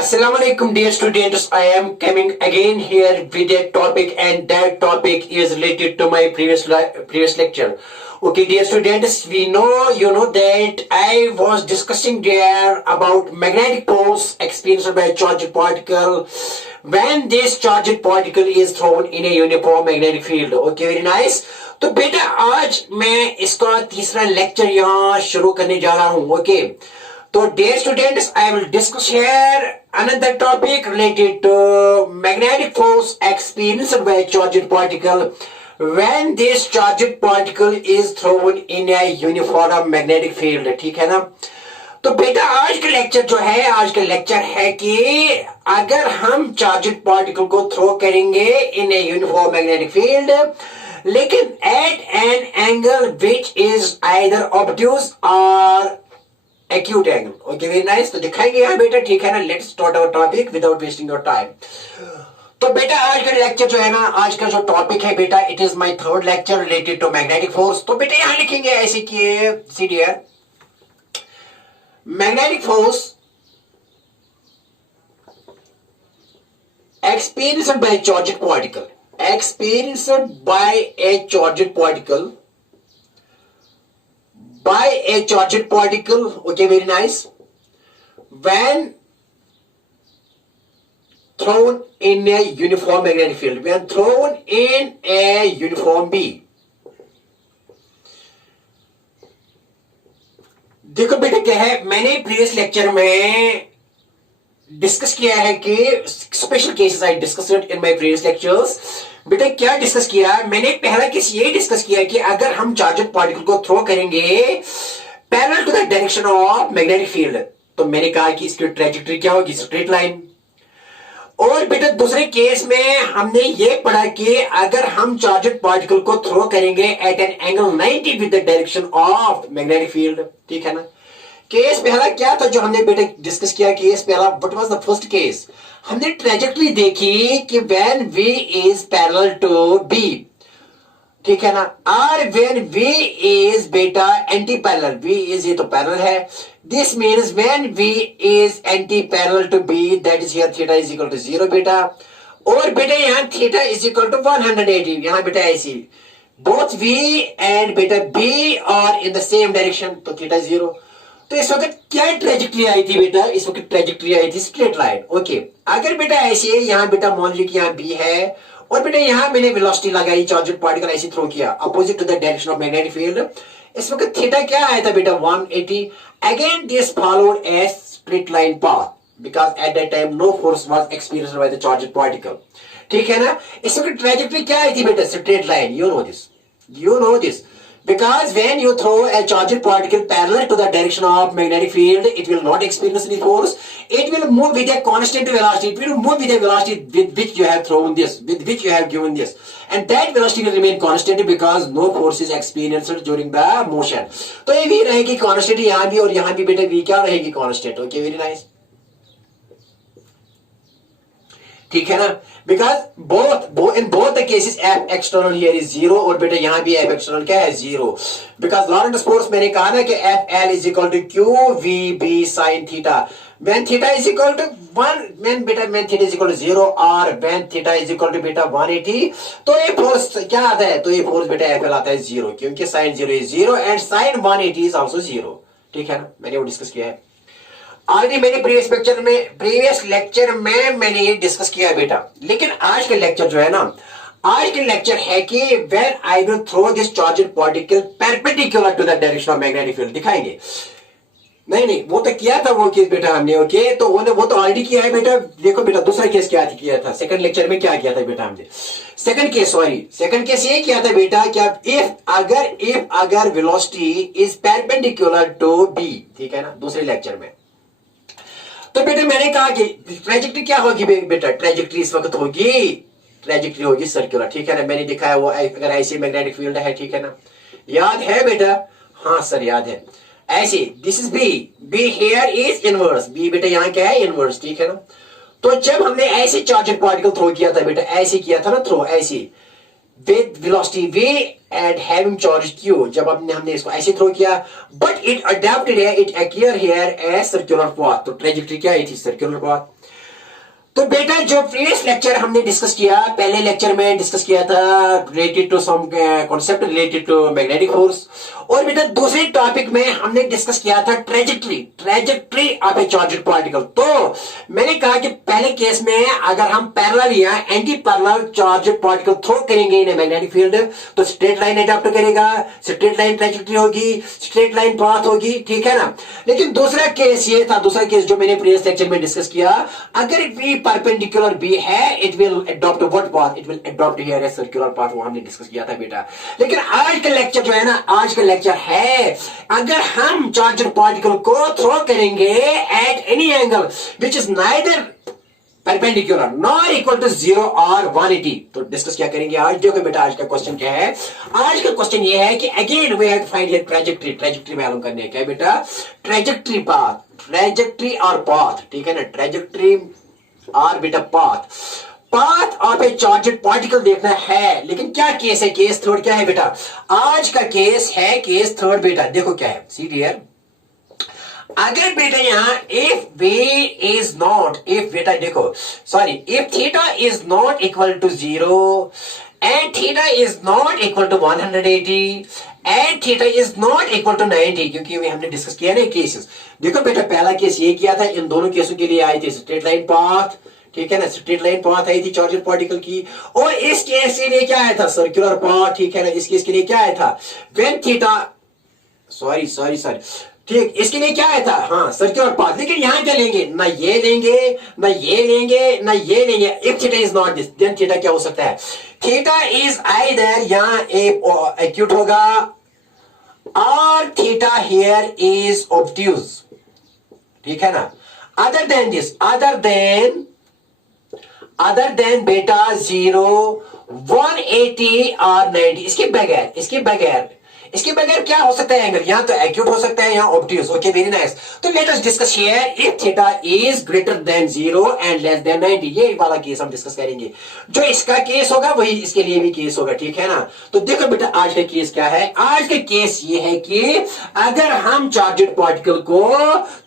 Assalamu alaikum dear students. I am coming again here with a topic and that topic is related to my previous lecture. Okay dear students, we know that I was discussing there about magnetic force experienced by a charged particle when this charged particle is thrown in a uniform magnetic field. Okay, very nice. तो बेटा आज मैं इसका तीसरा lecture यहाँ शुरू करने जा रहा हूँ. ओके तो dear students, I will discuss here another topic related to magnetic force experienced by a charged particle when this charged particle is thrown in a uniform magnetic field. ठीक है ना. तो बेटा आज का लेक्चर जो है, आज का लेक्चर है कि अगर हम चार्जड पार्टिकल को थ्रो करेंगे in a uniform magnetic field लेकिन at an angle which is either obtuse और acute angle. Okay, very nice. तो दिखाएंगे यहाँ बेटा. ठीक है ना. Let's start our topic without wasting your time. तो बेटा आज का लेक्चर जो है ना, आज का जो टॉपिक है बेटा, it is my third lecture related to magnetic force. तो बेटा यहाँ लिखेंगे ऐसे कि see dear, magnetic force experienced by a charged particle, experienced by a charged particle, by a charged particle. Okay, very nice. When thrown in a uniform magnetic field, when thrown in a uniform B. देखो बेटा क्या है, मैंने previous lecture में discuss किया है कि special cases I discussed in my previous lectures. बेटा क्या डिस्कस किया, मैंने पहला केस ये डिस्कस किया कि अगर हम चार्जड पार्टिकल को थ्रो करेंगे parallel to the direction of magnetic field, तो मैंने कहा कि इसकी ट्रैजेक्टरी क्या होगी, स्ट्रेट लाइन. और बेटा दूसरे केस में हमने ये पढ़ा कि अगर हम चार्जड पार्टिकल को थ्रो करेंगे at an angle 90 with the direction of magnetic field. ठीक है ना. केस पहला क्या था जो हमने बेटा डिस्कस किया, केस पहला what was the first case, हमने ट्रैजेक्टरी देखी कि when v is parallel to b. ठीक है ना. और व्हेन v इज बेटा एंटी पैरेलल, v इज ये तो पैरेलल है, this means when v is anti-parallel to b, that is here theta is equal to 0 बेटा. और बेटा यहाँ theta is equal to 180. यहाँ बेटा ऐसी both v and बेटा b are in the same direction, तो theta 0. तो इस वक्त क्या ट्रेजेक्टरी आई थी बेटा, इस वक्त ट्रेजेक्टरी आई थी स्ट्रेट लाइन. ओके, अगर बेटा ऐसे यहाँ बेटा मान लीजिए कि यहाँ b है और बेटा यहाँ मैंने वेलोसिटी लगाई, चार्जड पार्टिकल ऐसे थ्रो किया opposite to the direction of magnetic field. इस वक्त थीटा क्या आया था बेटा 180. Again this followed a straight line path because at that time no force was experienced by the charged particle. ठीक है ना. इस वक्त ट्रैजेक्टरी क्या आई थी बेटा, straight line. You know this because when you throw a charged particle parallel to the direction of magnetic field, it will not experience any force. It will move with a constant velocity. It will move with a velocity with which you have thrown this, with which you have given this, and that velocity will remain constant because no force is experienced during the motion. तो ये v रहेगी constant यहाँ भी और यहाँ भी बेटा v क्या रहेगी constant. Okay, very nice. ठीक है ना. Because in both the cases f external here is 0 और बेटा यहाँ भी f external क्या है 0. Because Lorentz force मैंने कहा ना कि FL is equal to q v b sin theta. When theta is equal to 1, when theta is equal to 0 और when theta is equal to बेटा 180, तो ये फोर्स क्या आता है, तो ये फोर्स बेटा FL आता है 0 क्योंकि sin 0 is 0 and sin 180 is also 0. ठीक है ना. मैंने वो डिस्कस किया है ऑलरेडी. मैंने प्रीवियस लेक्चर में मैंने ये डिस्कस किया है बेटा. लेकिन आज का लेक्चर जो है ना, आज का लेक्चर है कि when I will throw this charged particle perpendicular to the direction of magnetic field. दिखाएंगे. नहीं वो तो किया था वो केस बेटा हमने. ओके, तो वो तो ऑलरेडी किया है बेटा. देखो बेटा दूसरा केस क्या किया था, सेकंड लेक्चर में क्या किया था बेटा हमने. सेकंड केस ये किया था बेटा क्या, इफ अगर velocity is perpendicular to B. ठीक है ना. दूसरे लेक्चर में तो बेटा मैंने कहा कि ट्रैजेक्टरी क्या होगी बेटा, ट्रैजेक्टरी इस वक्त होगी सर्कुलर. ठीक है ना. मैंने दिखाया वो अगर ऐसे मैग्नेटिक फील्ड है. ठीक है ना. याद है बेटा, हाँ सर याद है. ऐसे this is B here is inverse, B बेटा यहाँ क्या है इनवर्स. ठीक है ना. तो जब हमने ऐसे चार्जड पार्टिकल थ्रो किया था बेटा, ऐसे किया था ना थ्रो, ऐसे with velocity v and having charge q, जब हमने इसको ऐसे थ्रो किया, but it adapted here, it appear here as circular path. तो ट्रेजेक्टरी क्या आई थी, सर्कुलर पाथ. तो बेटा जो प्रीवियस लेक्चर हमने डिस्कस किया, पहले लेक्चर में डिस्कस किया था related to some concept related to magnetic force, और बेटा दूसरे टॉपिक में हमने डिस्कस किया था trajectory of a charged particle. तो मैंने कहा कि पहले केस में अगर हम पैरेलल या anti parallel charged particle throw करेंगे इन मैग्नेटिक फील्ड तो स्ट्रेट लाइन अडॉप्ट करेगा, स्ट्रेट लाइन ट्रेजेक्ट्री होगी, स्ट्रेट लाइन पाथ होगी, ठीक है ना। लेकिन दूसरा केस ये था, दूसरा केस जो मैंने प्रीवियस लेक्चर में डिस्कस किया, अगर भी परपेंडिकुलर भी है, it will adopt what path, it will adopt here A circular path, वो हमने डिस्कस किया था बेटा। लेकिन आज का लेक्चर जो है ना, आज का लेक्चर है अगर हम चार्जड पार्टिकल को थ्रो करेंगे at any angle which is neither perpendicular nor equal to 0 और 180, तो डिस्कस क्या करेंगे आज। देखो बेटा आज का क्वेश्चन क्या है, आज का क्वेश्चन ये है कि again we have to find here trajectory मालूम करने क्या बेटा, ट्रेजेक्ट्री पाथ, ट्रेजेक्ट्री और पाथ, ठीक है ना, ट्रेजेक्ट्री और बेटा path of a charged particle देखना है। लेकिन क्या केस है, केस थर्ड क्या है बेटा, आज का केस है केस थर्ड बेटा। देखो क्या है, सी डियर, अगर बेटा यहां इफ बेटा देखो sorry, if theta is not equal to 0 and theta is not equal to 180 and theta is not equal to 90, क्योंकि हमने डिस्कस किया ना केसेस। देखो बेटा पहला केस ये किया था, इन दोनों केसों के लिए आई थी स्ट्रेट लाइन पाथ, ठीक है ना, स्ट्रेट लाइन पाथ आई थी चार्जड पार्टिकल की, और इस केस के लिए क्या आया था, सर्कुलर पाथ, ठीक है ना। इस केस के लिए क्या आया था, व्हेन थीटा सॉरी ठीक, इसके लिए क्या आया था, हाँ सर्कुलर पाथ। लेकिन यहां क्या लेंगे, ना ये लेंगे ना ये लेंगे ना ये लेंगे। If theta is not this then theta क्या हो सकता है, थीटा इज आइदर यहां एक्यूट होगा और थीटा हियर इज ऑब्ट्यूज, ठीक है ना। Other than this, other than बेटा 0 180 और 90, इसके बगैर क्या हो सकता है एंगल, यहां तो एक्यूट हो सकता है, यहां ऑब्ट्यूज। Okay very nice. तो let us discuss here if theta is greater than 0 and less than 90, ये वाला केस हम डिस्कस करेंगे। जो इसका केस होगा वही इसके लिए भी केस होगा, ठीक है ना। तो देखो बेटा आज का केस क्या है, आज का केस ये है कि अगर हम चार्जड पार्टिकल को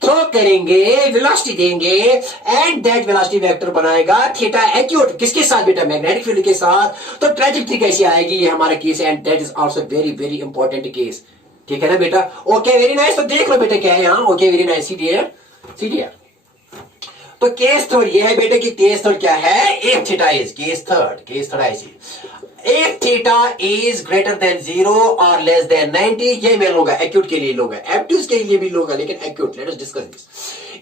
थ्रो करेंगे, वेलोसिटी देंगे एंड दैट वेलोसिटी वेक्टर बनाएगा थीटा एक्यूट, किसके साथ बेटा, मैग्नेटिक फील्ड के साथ। तो ट्रेजेक्ट्री कैसी आएगी, ये हमारा केस है and that is also very very important case, ठीक है ना बेटा। Okay very nice. तो देख लो बेटा क्या है यहां, ओके वेरी नाइस, सी तो केस थर्ड ये है बेटा कि केस थर्ड क्या है, if theta is, case third ऐसी, if theta is greater than 0 और लेस देन 90, ये मैं लूंगा एक्यूट के लिए लूंगा, एब्ट्यूज के लिए भी लूंगा, लेकिन acute, late us discuss this.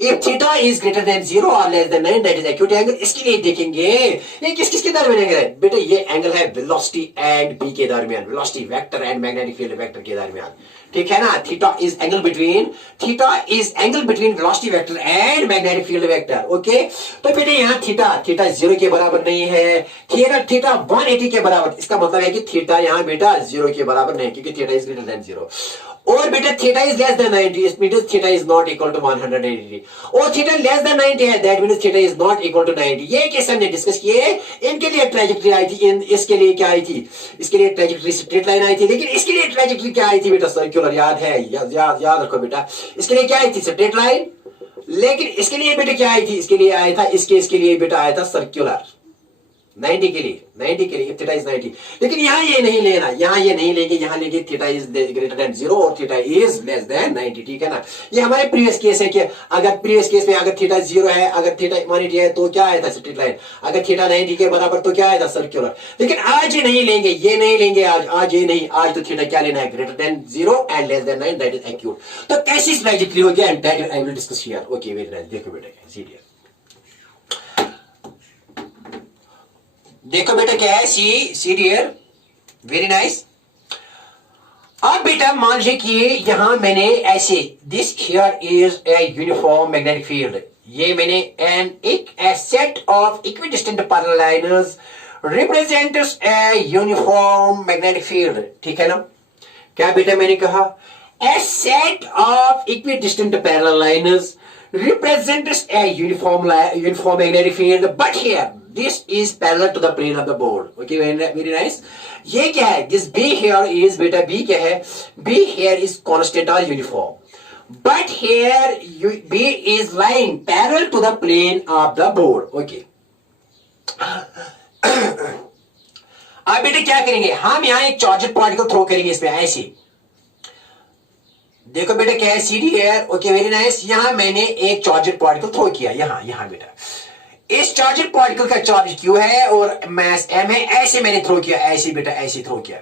If theta is greater than 0 और less than 90 that is acute angle. इसके लिए देखेंगे ये किस के दरमियान एंगल है बेटा, ये एंगल है वेलोसिटी एंड बी के दरमियान, velocity vector and magnetic field vector के दरमियान, ठीक है ना। Theta is angle between velocity vector and magnetic field vector. Okay तो बेटा यहाँ थीटा 0 के बराबर नहीं है, थीटा 180 के बराबर, इसका मतलब है कि थीटा यहाँ बेटा 0 के बराबर नहीं, क्योंकि थीटा इज ग्रेटर देन 0। और बेटा theta is less than 90, it means theta is not equal to 180, और थीटा लेस देन 90 है, that means theta is not equal to 90। ये केस हमने डिस्कस किए, इनके लिए ट्रेजेक्ट्री आई थी, इसके लिए क्या आई थी, इसके लिए ट्रेजेक्ट्री स्ट्रेट लाइन आई थी, लेकिन इसके लिए ट्रेजेक्ट्री क्या आई थी बेटा, सर्कुलर, याद है, याद रखो बेटा। इसके लिए क्या आई थी, स्ट्रेट लाइन, लेकिन इसके लिए बेटा क्या आई थी, इसके लिए आया था, इसके लिए बेटा आया था सर्कुलर, 90 के लिए थीटा इज 90। लेकिन यहां ये नहीं लेना, यहां ये नहीं लेंगे, यहां लेंगे थीटा इज ग्रेटर देन 0 और थीटा इज लेस देन 90, ठीक है ना। ये हमारे प्रीवियस केस है कि अगर प्रीवियस केस में अगर थीटा 0 है, अगर थीटा 180 है तो क्या आया था, स्ट्रेट लाइन, अगर थीटा 90 के बराबर तो क्या आया था, सर्कुलर। लेकिन आज ये नहीं लेंगे, आज ये नहीं, आज तो थीटा क्या लेना है, greater than 0 and less then 9 that is acute. तो कैसी ट्रेजेक्ट्री होगी and that I will discuss here. Okay very nice. देखो बेटा सीरियस, देखो बेटा क्या है, सी डियर, वेरी नाइस। अब बेटा मान लीजिए कि यहां मैंने ऐसे, this here is a uniform magnetic field, ये मैंने एक set of equidistant parallel lines represents a uniform magnetic field, ठीक है ना। क्या बेटा मैंने कहा, a set of equidistant parallel lines represents a uniform magnetic field, but here this is parallel to the plane of the board. Okay, very nice. ये क्या है, this B here is बेटा B क्या है, B here is constant or uniform, but here B is lying parallel to the plane of the board. Okay, अब बेटे क्या करेंगे, हम यहां एक चार्जर पार्टिकल थ्रो करेंगे इसमें ऐसे। देखो बेटा क्या है, CD air, okay very nice. यहां मैंने एक चार्जर पार्टिकल थ्रो किया, यहां यहां बेटा इस चार्जर पार्टिकल का चार्ज Q है और मास M है। ऐसे मैंने थ्रो किया, ऐसे बेटा ऐसे थ्रो किया,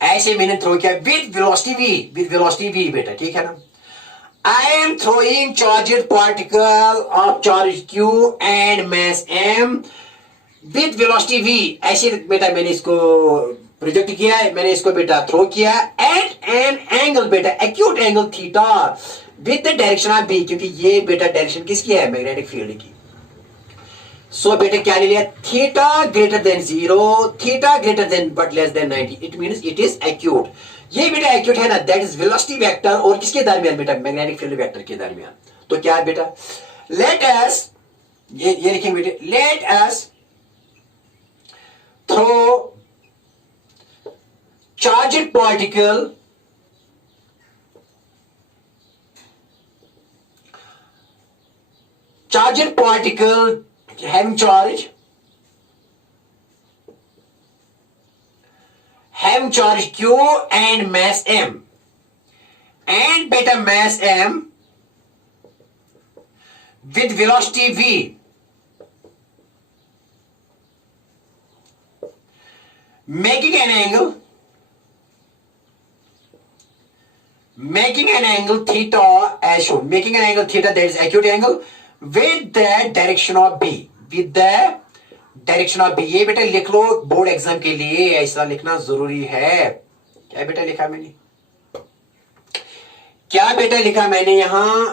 ऐसे मैंने थ्रो किया विद वेलोसिटी V बेटा, ठीक है ना। I am throwing charged particle of charge Q and mass M with velocity V। ऐसे बेटा मैंने इसको प्रोजेक्ट किया है, मैंने इसको बेटा थ्रो किया एट एन एंगल बेटा, acute angle theta with the direction of B, क्योंकि ये बेटा डायरेक्शन किसकी है, मैग्नेटिक फील्ड की। सो बेटा क्या ले लिया, theta greater than 0, theta greater than but less than 90, it means it is acute. ये बेटा एक्यूट है ना, दैट इज वेलोसिटी वेक्टर और किसके दरमियान बेटा, मैग्नेटिक फील्ड वेक्टर के दरमियान। तो क्या है बेटा, लेट अस, ये लिखेंगे बेटे, let us throw charged particle having charge Q and mass M, and beta mass M with velocity V, making an angle theta as shown, making an angle theta, that is acute angle with the direction of B, ये बेटा लिख लो board exam के लिए, ऐसा लिखना जरूरी है। क्या बेटा लिखा मैंने, क्या बेटा लिखा मैंने यहां,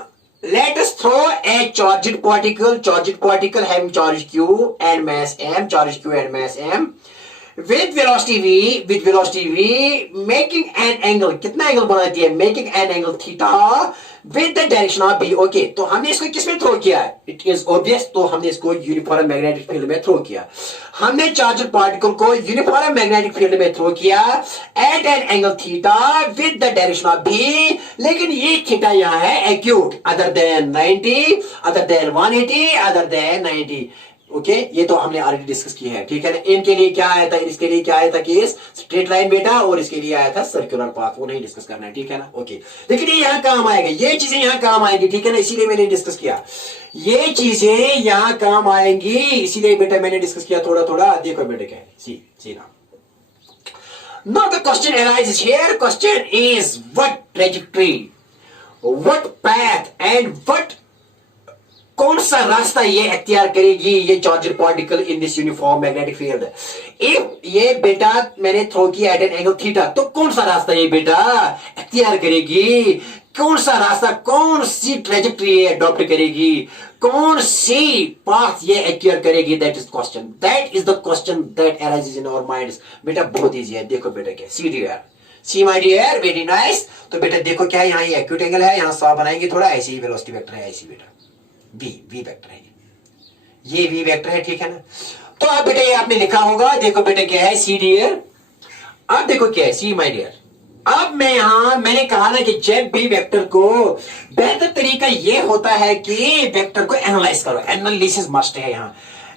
let us throw a charged particle having charge Q and mass M with velocity V making an angle, कितना एंगल बनाती है, making an angle theta with the direction of B। Okay, तो हमने इसको किसमें थ्रो किया है, इट इज ऑब्वियस, तो हमने इसको यूनिफॉर्म मैग्नेटिक फील्ड में थ्रो किया। हमने चार्जर पार्टिकल को यूनिफॉर्म मैग्नेटिक फील्ड में थ्रो किया at an angle theta with the direction of B, लेकिन ये थीटा यहां है acute, other than 90, other than 180, other than 90। Okay, ये तो हमने ऑलरेडी डिस्कस किया है, ठीक है ना। इनके लिए क्या आया था, इसके लिए क्या आया था केस, स्ट्रेट लाइन बेटा, और इसके लिए आया था सर्कुलर पाथ, वो नहीं डिस्कस करना है, ठीक है ना। ओके, लेकिन ये यहां काम आएगा, ये चीजें यहां काम आएंगी, ठीक है ना, इसीलिए मैंने डिस्कस किया, ये चीजें यहां काम आएंगी, इसीलिए बेटा मैंने डिस्कस किया थोड़ा थोड़ा। देखो बेटे क्या है, सी ना, now the question arises here, question is what trajectory, what path and what, कौन सा रास्ता ये अख्तियार करेगी ये charger particle in this uniform magnetic field. If ये बेटा मैंने थ्रो किया एट एन एंगल थीटा, तो कौन सा रास्ता ये बेटा अख्तियार करेगी, कौन सा रास्ता, कौन सी ट्रेजेक्टरी ये अडॉप्ट करेगी, कौन सी पाथ ये अक्वायर करेगी, that is the question that arises in our minds. बेटा बहुत इजी है, देखो बेटा क्या, see my dear, very nice. तो बेटा देखो क्या है, यहाँ ये एक्यूट एंगल है, यहाँ सॉ बनाएंगे थोड़ा, ऐसे ही वेलोसिटी वेक्टर है, ऐसे बेटा वी वेक्टर है, ये वी वेक्टर है, ठीक है ना। तो अब बेटा ये आपने लिखा होगा, देखो बेटा क्या है, सी डियर। अब देखो क्या है, सी माय डियर। अब मैंने कहा ना कि जब भी वेक्टर को, बेहतर तरीका ये होता है कि वेक्टर को एनालाइज करो, एनालिसिस मस्ट है,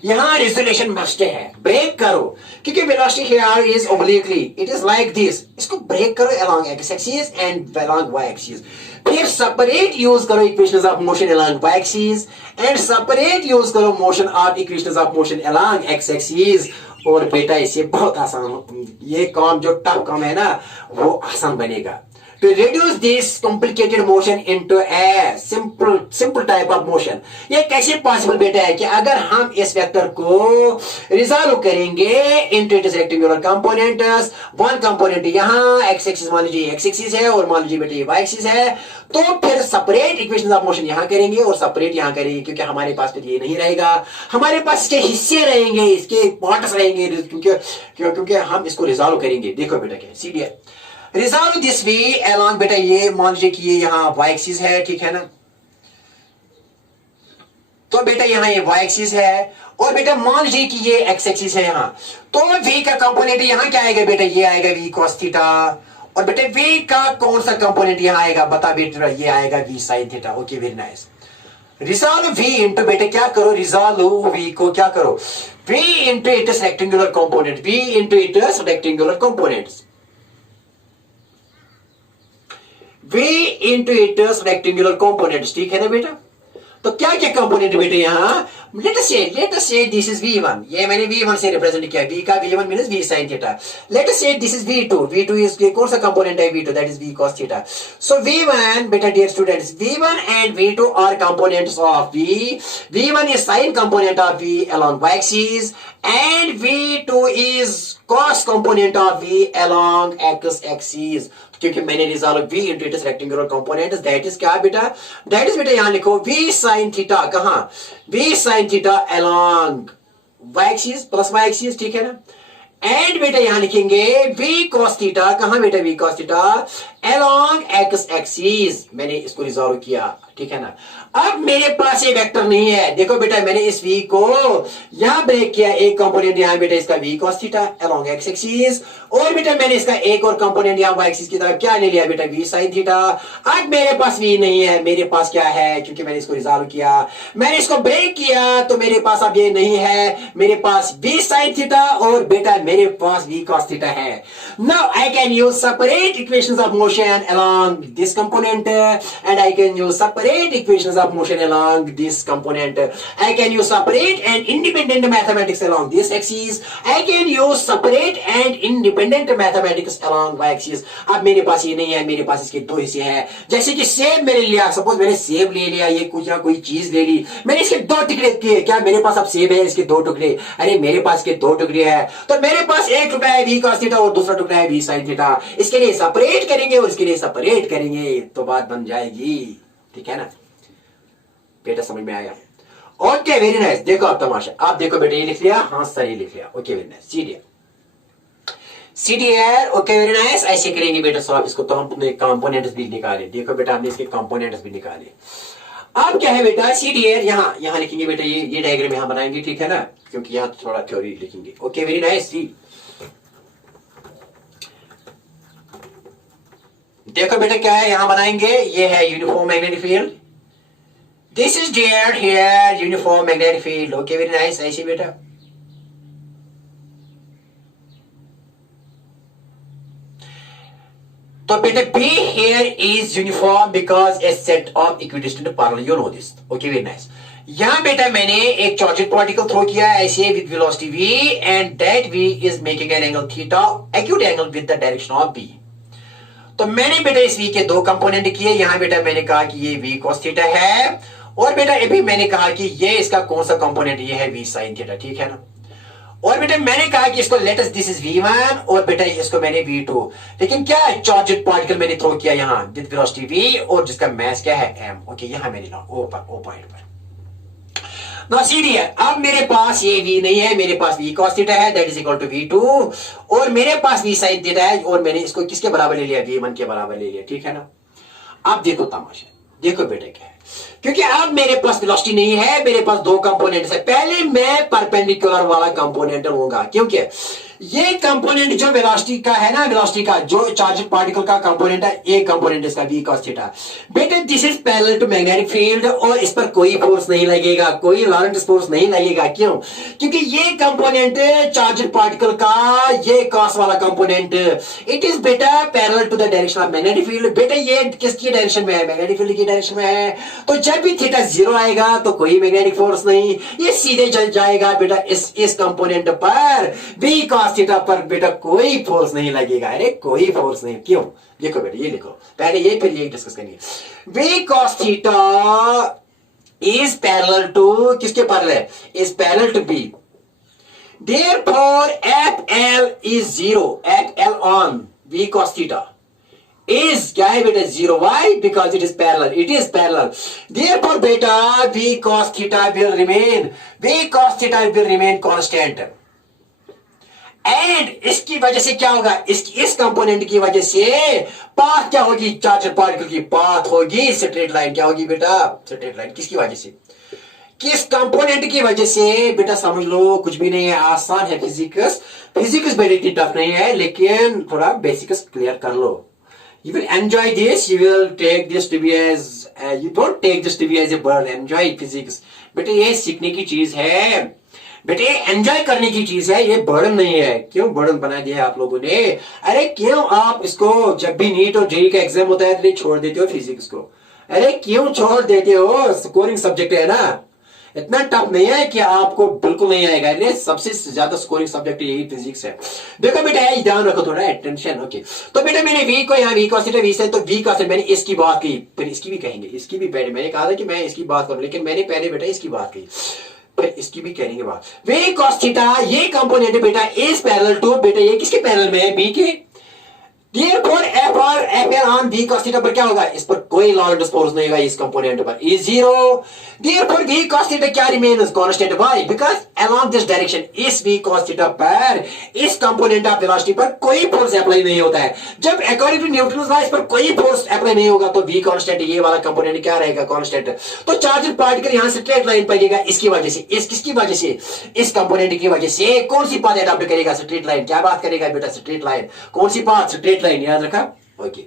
यहां रेजोल्यूशन मस्ट है, ब्रेक करो, क्योंकि velocity here is obliquely, it is like this, इसको ब्रेक करो along X axis and along Y axis, फिर सेपरेट यूज करो equations of motion along Y axis and separate use करो motion of equations of motion along X axis. और बेटा इसे बहुत आसान, ये काम जो टफ काम है ना वो आसान बनेगा। To reduce this complicated motion into a simple type of motion, ये कैसे पॉसिबल बेटा है कि अगर हम इस वेक्टर को रिजॉल्व करेंगे into its rectangular components, one component यहाँ एक्स एक्सिस मान लीजिए एक्स एक्सिस है और मान लीजिए बेटा ये वाई एक्सिस है, तो फिर सेपरेट इक्वेशंस ऑफ मोशन यहाँ करेंगे और सेपरेट यहाँ करेंगे, क्योंकि हमारे पास फिर ये नहीं रहेगा, हमारे पास इसके हिस्से रहेंगे, इसके पार्ट्स रहेंगे, क्योंकि हम इसको रिजॉल्व करेंगे। देखो बेटा क्या सीधे रिजॉल्व दिस वे अलोंग, बेटा ये मान लीजिए कि ये यहाँ वाई एक्सिस है, ठीक है ना, तो बेटा यहाँ ये वाई एक्सिस है और बेटा मान लीजिए कि ये एक्स एक्सिस है यहाँ, तो वी का कंपोनेंट यहाँ क्या आएगा बेटा, ये आएगा वी कॉस थीटा, और बेटा वी का कौन सा कंपोनेंट यहाँ आएगा बता बेटा, ये आएगा v sine theta. Okay very nice. Resolve v into, बेटे क्या करो, रिजॉल्व v को क्या करो, v into its rectangular component, v into its rectangular components, v into its rectangular components, ठीक है ना बेटा। तो क्या क्या कंपोनेंट बेटे यहाँ, लेट अस से दिस इज v1, ये मैंने v1 से रिप्रेजेंट किया, v का v1 means v sin theta. Late us से दिस इज v2 इज कौन सा कंपोनेंट है, v2, that is v cos theta. So v1 बेटा dear students, v1 and v2 are components of v, v1 is sin component of v along y axis and v2 is cos component of v along x axis, क्योंकि मैंने resolve v into its rectangular component, that is क्या बेटा, that is बेटा यहां लिखो v sin theta, कहां, v sin theta along y axis plus y axis, ठीक है ना। एंड बेटा यहां लिखेंगे v cos थीटा, कहां बेटा v cos theta along x axis, मैंने इसको रिजॉल्व किया, ठीक है ना। अब मेरे पास ये वेक्टर नहीं है, देखो बेटा मैंने इस v को यहां ब्रेक किया, एक कंपोनेंट यहां बेटा इसका v cos theta along x axis, और बेटा मैंने इसका एक और कंपोनेंट यहां y axis की तरफ क्या ले लिया बेटा, v sin थीटा। अब मेरे पास v नहीं है, मेरे पास क्या है, क्योंकि मैंने इसको रिजॉल्व किया, मैंने इसको ब्रेक किया, तो मेरे पास अब ये नहीं है, मेरे पास v sin थीटा और बेटा मेरे पास v cos थीटा है। Now I can use separate equations of motion along this component and I can use separate equations of motion along this component. I can use separate and independent mathematics along this axis. I can use separate and independent mathematics along y axis. अब मेरे पास ये नहीं है, मेरे पास इसके दो हिस्से हैं, जैसे कि सेब मैंने लिया, सपोज मैंने सेब ले लिया, ये कुछ या कोई चीज ले ली, मैंने इसके दो टुकड़े किए, क्या मेरे पास अब सेब है इसके दो टुकड़े, अरे मेरे पास के दो टुकड़े हैं, तो मेरे पास एक टुकड़ा है v cos थीटा और दूसरा टुकड़ा है v sin थीटा, इसके लिए सेपरेट करेंगे और इसके लिए सेपरेट करेंगे तो बात बन जाएगी, ठीक है ना बेटा, समझ में आया। ओके वेरी नाइस, देखो आप तमाशा, आप देखो बेटा ये लिख लिया, हाँ सर ये लिख लिया, okay very nice, CDR, okay very nice, ऐसे करेंगे बेटा सॉल्व इसको, तो हमने कंपोनेंट्स भी निकाले, देखो बेटा हमने इसके कंपोनेंट्स भी निकाले। अब क्या है बेटा CDR, यहां लिखेंगे बेटा, ये डायग्राम यहां बनाएंगे, ठीक है ना, क्योंकि यहां थोड़ा थ्योरी लिखेंगे, ओके वेरी नाइस। देखो बेटा क्या है यहां बनाएंगे, ये है uniform magnetic field, this is dear here uniform magnetic field, okay very nice, ऐसे बेटा। तो बेटा B here is uniform because a set of equidistant parallel, you know this, okay very nice। यहां बेटा मैंने एक चार्जेड पार्टिकल थ्रो किया ऐसे with velocity v and that v is making an angle theta, acute angle with the direction of b। तो मैंने बेटा इस v के दो कंपोनेंट किए, यहां बेटा मैंने कहा कि ये v cos थीटा है, और बेटा अभी मैंने कहा कि ये इसका कौन सा कंपोनेंट, ये है v sin थीटा, ठीक है ना। और बेटा मैंने कहा कि इसको let us this is v1 और बेटा इसको मैंने v2, लेकिन क्या चार्जेड पार्टिकल मैंने थ्रो किया यहां विद वेलोसिटी v और जिसका मास क्या है m, ओके यहां मैंने लिया ओ पॉइंट पर। ना सीधी है, अब मेरे पास ये v नहीं है, मेरे पास v cos थीटा है, that is equal to v2, और मेरे पास v sin थीटा है, और मैंने इसको किसके बराबर ले लिया, v1 के बराबर ले लिया, ठीक है ना। अब देखो तमाशा, देखो बेटा क्या है, क्योंकि अब मेरे पास वेलोसिटी नहीं है, मेरे पास दो कंपोनेंट्स है, पहले मैं परपेंडिकुलर वाला कंपोनेंट लूंगा, क्योंकि ये कंपोनेंट जो वेलोसिटी का है ना, वेलोसिटी का जो चार्ज पार्टिकल का कंपोनेंट है, ये कंपोनेंट इसका v cos थीटा, बेटे this is parallel to magnetic field और इस पर कोई फोर्स नहीं लगेगा, कोई लॉरेंट्ज फोर्स नहीं लगेगा, क्यों, क्योंकि ये कंपोनेंट चार्ज पार्टिकल का, ये cos वाला कंपोनेंट इट इज बेटा parallel to the direction of magnetic field, बेटे ये किसकी डायरेक्शन में है, मैग्नेटिक फील्ड की डायरेक्शन में है, तो जब भी थीटा जीरो आएगा तो कोई मैग्नेटिक फोर्स नहीं, ये सीधे चल जाएगा बेटा इस कंपोनेंट पर, v cos थीटा पर बेटा कोई फोर्स नहीं लगेगा, अरे कोई फोर्स नहीं, क्यों, देखो बेटा ये लिखो पहले ये फिर ये डिस्कस करेंगे। v cos theta is parallel to, किसके पैरेलल है, is parallel to b, therefore FL is 0, FL on v cos theta is क्या है बेटा zero, why, because it is parallel, therefore बेटा v cos theta will remain constant, and इसकी वजह से क्या होगा, इस कंपोनेंट की वजह से पाथ क्या होगी, चार्ज पार्टिकल की पाथ होगी स्ट्रेट लाइन, क्या होगी बेटा स्ट्रेट लाइन, किसकी वजह से, किस कंपोनेंट की वजह से, बेटा समझ लो कुछ भी नहीं है, आसान है फिजिक्स बड़ी इतनी टफ नहीं है, लेकिन थोड़ा बेसिक्स क्लियर कर लो, you will enjoy this, you will take this to be as you don't take this to be as a burden, enjoy physics. बेटे ये सीखने की चीज है, बेटे एंजॉय करने की चीज है, ये बर्डन नहीं है। क्यों बर्डन बना दिया है आप लोगों ने? अरे क्यों आप इसको जब भी नीट और जेईई का एग्जाम होता है तो छोड़ देते हो फिजिक्स को? अरे क्यों छोड़ देते हो? स्कोरिंग सब्जेक्ट है ना, इतना टफ नहीं है कि आपको बिल्कुल नहीं आएगा। ये सबसे ज्यादा स्कोरिंग सब्जेक्ट यही फिजिक्स है। देखो बेटा ध्यान रखो थोड़ा अटेंशन। ओके तो बेटा मैंने वी को यहाँ वी कॉस थीटा वी से, तो वी कॉस मैंने इसकी बात की, फिर इसकी भी कहेंगे, इसकी भी पहले मैंने कहा था कि मैं इसकी बात करूं, लेकिन मैंने पहले बेटा इसकी बात की, फिर इसकी भी करेंगे बात। वी कॉस थीटा ये कंपोनेंट बेटा इज पैरेलल टू, बेटा ये किसके पैरेलल में है? बी के। Therefore, f और f on v cos theta पर क्या होगा? इस पर कोई लॉरेंट फोर्स नहीं होगा, इस कंपोनेंट पर is 0। Therefore, v cos theta क्या remains? Constant. Why? Because along this direction, इस v cos थीटा पर इस कंपोनेंट ऑफ वेलोसिटी पर कोई फोर्स अप्लाई नहीं होता है। जब अकॉर्डिंग टू न्यूटन्स लॉ इस पर कोई फोर्स अप्लाई नहीं होगा तो v कांस्टेंट, ये वाला कंपोनेंट क्या रहेगा? कांस्टेंट। तो चार्जड पार्टिकल यहां से स्ट्रेट लाइन पर गिरेगा, इसकी वजह से, इस किसकी वजह से? इस कंपोनेंट की वजह से। कौन सी पाथ अडॉप्ट करेगा? Straight line. क्या बात करेगा बेटा? Straight line. कौन सी पाथ? स्ट्रेट लाइन, याद रखा। ओके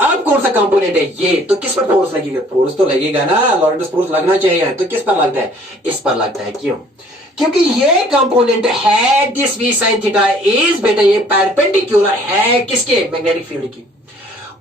अब कौन सा कंपोनेंट है ये? तो किस पर फोर्स लगेगा? फोर्स तो लगेगा ना, लॉरेंट्स फोर्स लगना चाहिए, तो किस पर लगता है? इस पर लगता है। क्यों? क्योंकि ये कंपोनेंट है this v sin theta is बेटा ये परपेंडिकुलर है किसके? मैग्नेटिक फील्ड की।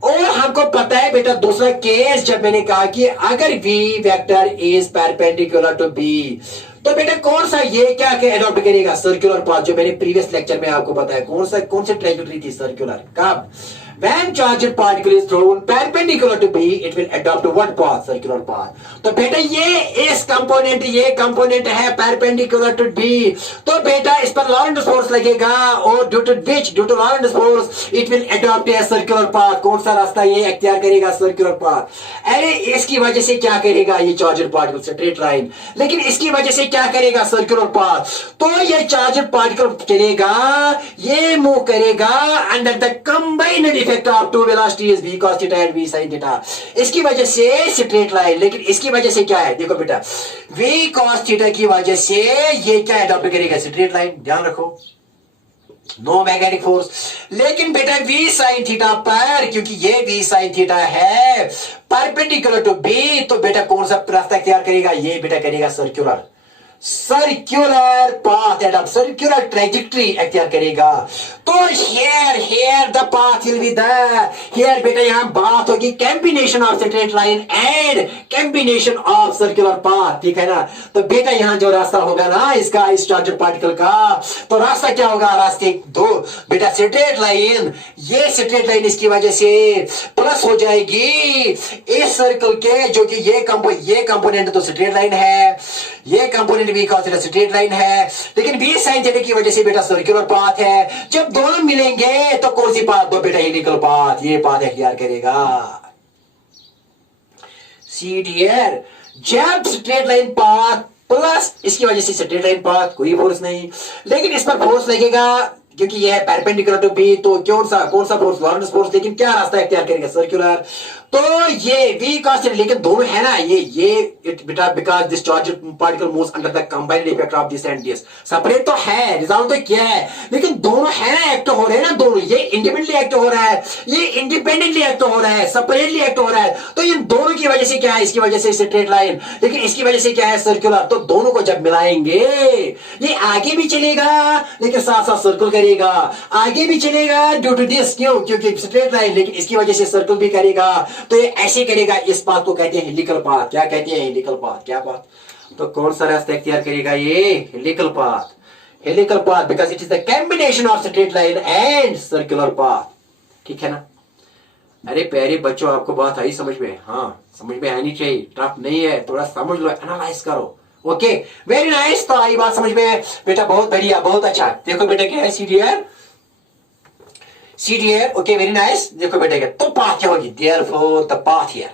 और हमको पता है बेटा दूसरा केस, जब मैंने कहा कि अगर v vector is perpendicular to b, तो बेटा कौन सा ये क्या अडॉप्ट करेगा? सर्कुलर पाथ, जो मैंने प्रीवियस लेक्चर में आपको बताया। कौन सी ट्रेजेक्टरी थी? सर्कुलर। कब? When charged particle is thrown perpendicular to B, it will adopt what path? Circular path. तो बेटा ये कंपोनेंट है perpendicular to B, तो बेटा इस पर लॉरेंट फोर्स लगेगा और due to Laurent force it will adopt a circular path। कौन सा रास्ता ये अख्तियार करेगा? Circular path. अरे इसकी वजह से क्या करेगा ये चार्जड पार्टिकल? Straight line. लेकिन इसकी वजह से क्या करेगा? Circular path. तो ये चार्जड पार्टिकल चलेगा, ये मूव करेगा under the combined effect of two velocities v cos theta and v sin theta. इसकी वजह से स्ट्रेट लाइन, लेकिन इसकी वजह से क्या है? देखो बेटा v cos थीटा की वजह से ये क्या अडॉप्ट करेगा? Straight line. ध्यान रखो, नो मैग्नेटिक फोर्स। लेकिन बेटा v sin थीटा पर, क्योंकि ये v sin थीटा है परपेंडिकुलर टू b, तो बेटा कौन सा रास्ता तैयार करेगा? ये बेटा करेगा circular path and circular trajectory अख्तियार करेगा। तो here the path will be there. Here बेटा यहां बात होगी combination of straight line and combination of circular path, ठीक है ना। तो बेटा यहां जो रास्ता होगा ना इसका, इस चार्जड पार्टिकल का, तो रास्ता क्या होगा? रास्ते दो बेटा, स्ट्रेट लाइन। ये स्ट्रेट लाइन इसकी वजह से प्लस हो जाएगी इस सर्कल के, जो कि ये कंपोनेंट तो स्ट्रेट लाइन है, ये component v cos theta straight line है, लेकिन v sin थीटा की वजह से बेटा सर्कुलर पाथ है। जब दोनों मिलेंगे तो कौन सी पाथ? दो बेटा हेलिकल पाथ, ये पाथ अख्तियार करेगा। सी डियर, जब स्ट्रेट लाइन पाथ प्लस इसकी वजह से स्ट्रेट लाइन पाथ, कोई फोर्स नहीं, लेकिन इस पर फोर्स लगेगा क्योंकि यह है परपेंडिकुलर टू बी, तो कौन सा फोर्स? Laurent force. लेकिन क्या रास्ता अख्तियार करेगा? सर्कुलर। तो ये v cos थीटा, लेकिन दोनों है ना, ये बेटा because this charged particle moves under the combined effect of this and this. Separate तो है, रिजल्ट तो क्या है, लेकिन दोनों है ना, एक्ट हो रहे हैं ना दोनों। ये इंडिपेंडेंटली एक्ट हो रहा है, ये इंडिपेंडेंटली एक्ट हो रहा है, सेपरेटली एक्ट हो रहा है। तो इन दोनों की वजह से क्या है? इसकी वजह से स्ट्रेट लाइन, लेकिन इसकी वजह से क्या है? सर्कुलर। तो दोनों को जब मिलाएंगे ये आगे भी चलेगा लेकिन साथ साथ सर्कल करेगा, आगे भी चलेगा ड्यू टू दिस। क्यों? क्योंकि स्ट्रेट लाइन, लेकिन इसकी वजह से सर्कल भी करेगा, तो ये ऐसे करेगा। इस पाथ को कहते हैं हेलिकल पाथ। क्या कहते हैं? Helical path. क्या पाथ? तो कौन सा रास्ता अख्तियार करेगा? ये helical path. Helical path because it is the combination of straight line and circular path, ठीक है ना। अरे प्यारे बच्चों, आपको बात आई समझ में? हाँ समझ में आनी चाहिए, टफ नहीं है, थोड़ा समझ लो, एनालाइज करो। Okay very nice. तो आई बात समझ में बेटा, बहुत बढ़िया, बहुत अच्छा। देखो बेटा क्या है? CDR, okay very nice. देखो बेटा क्या, तो पाथ क्या होगी? देयरफॉर द पाथ हियर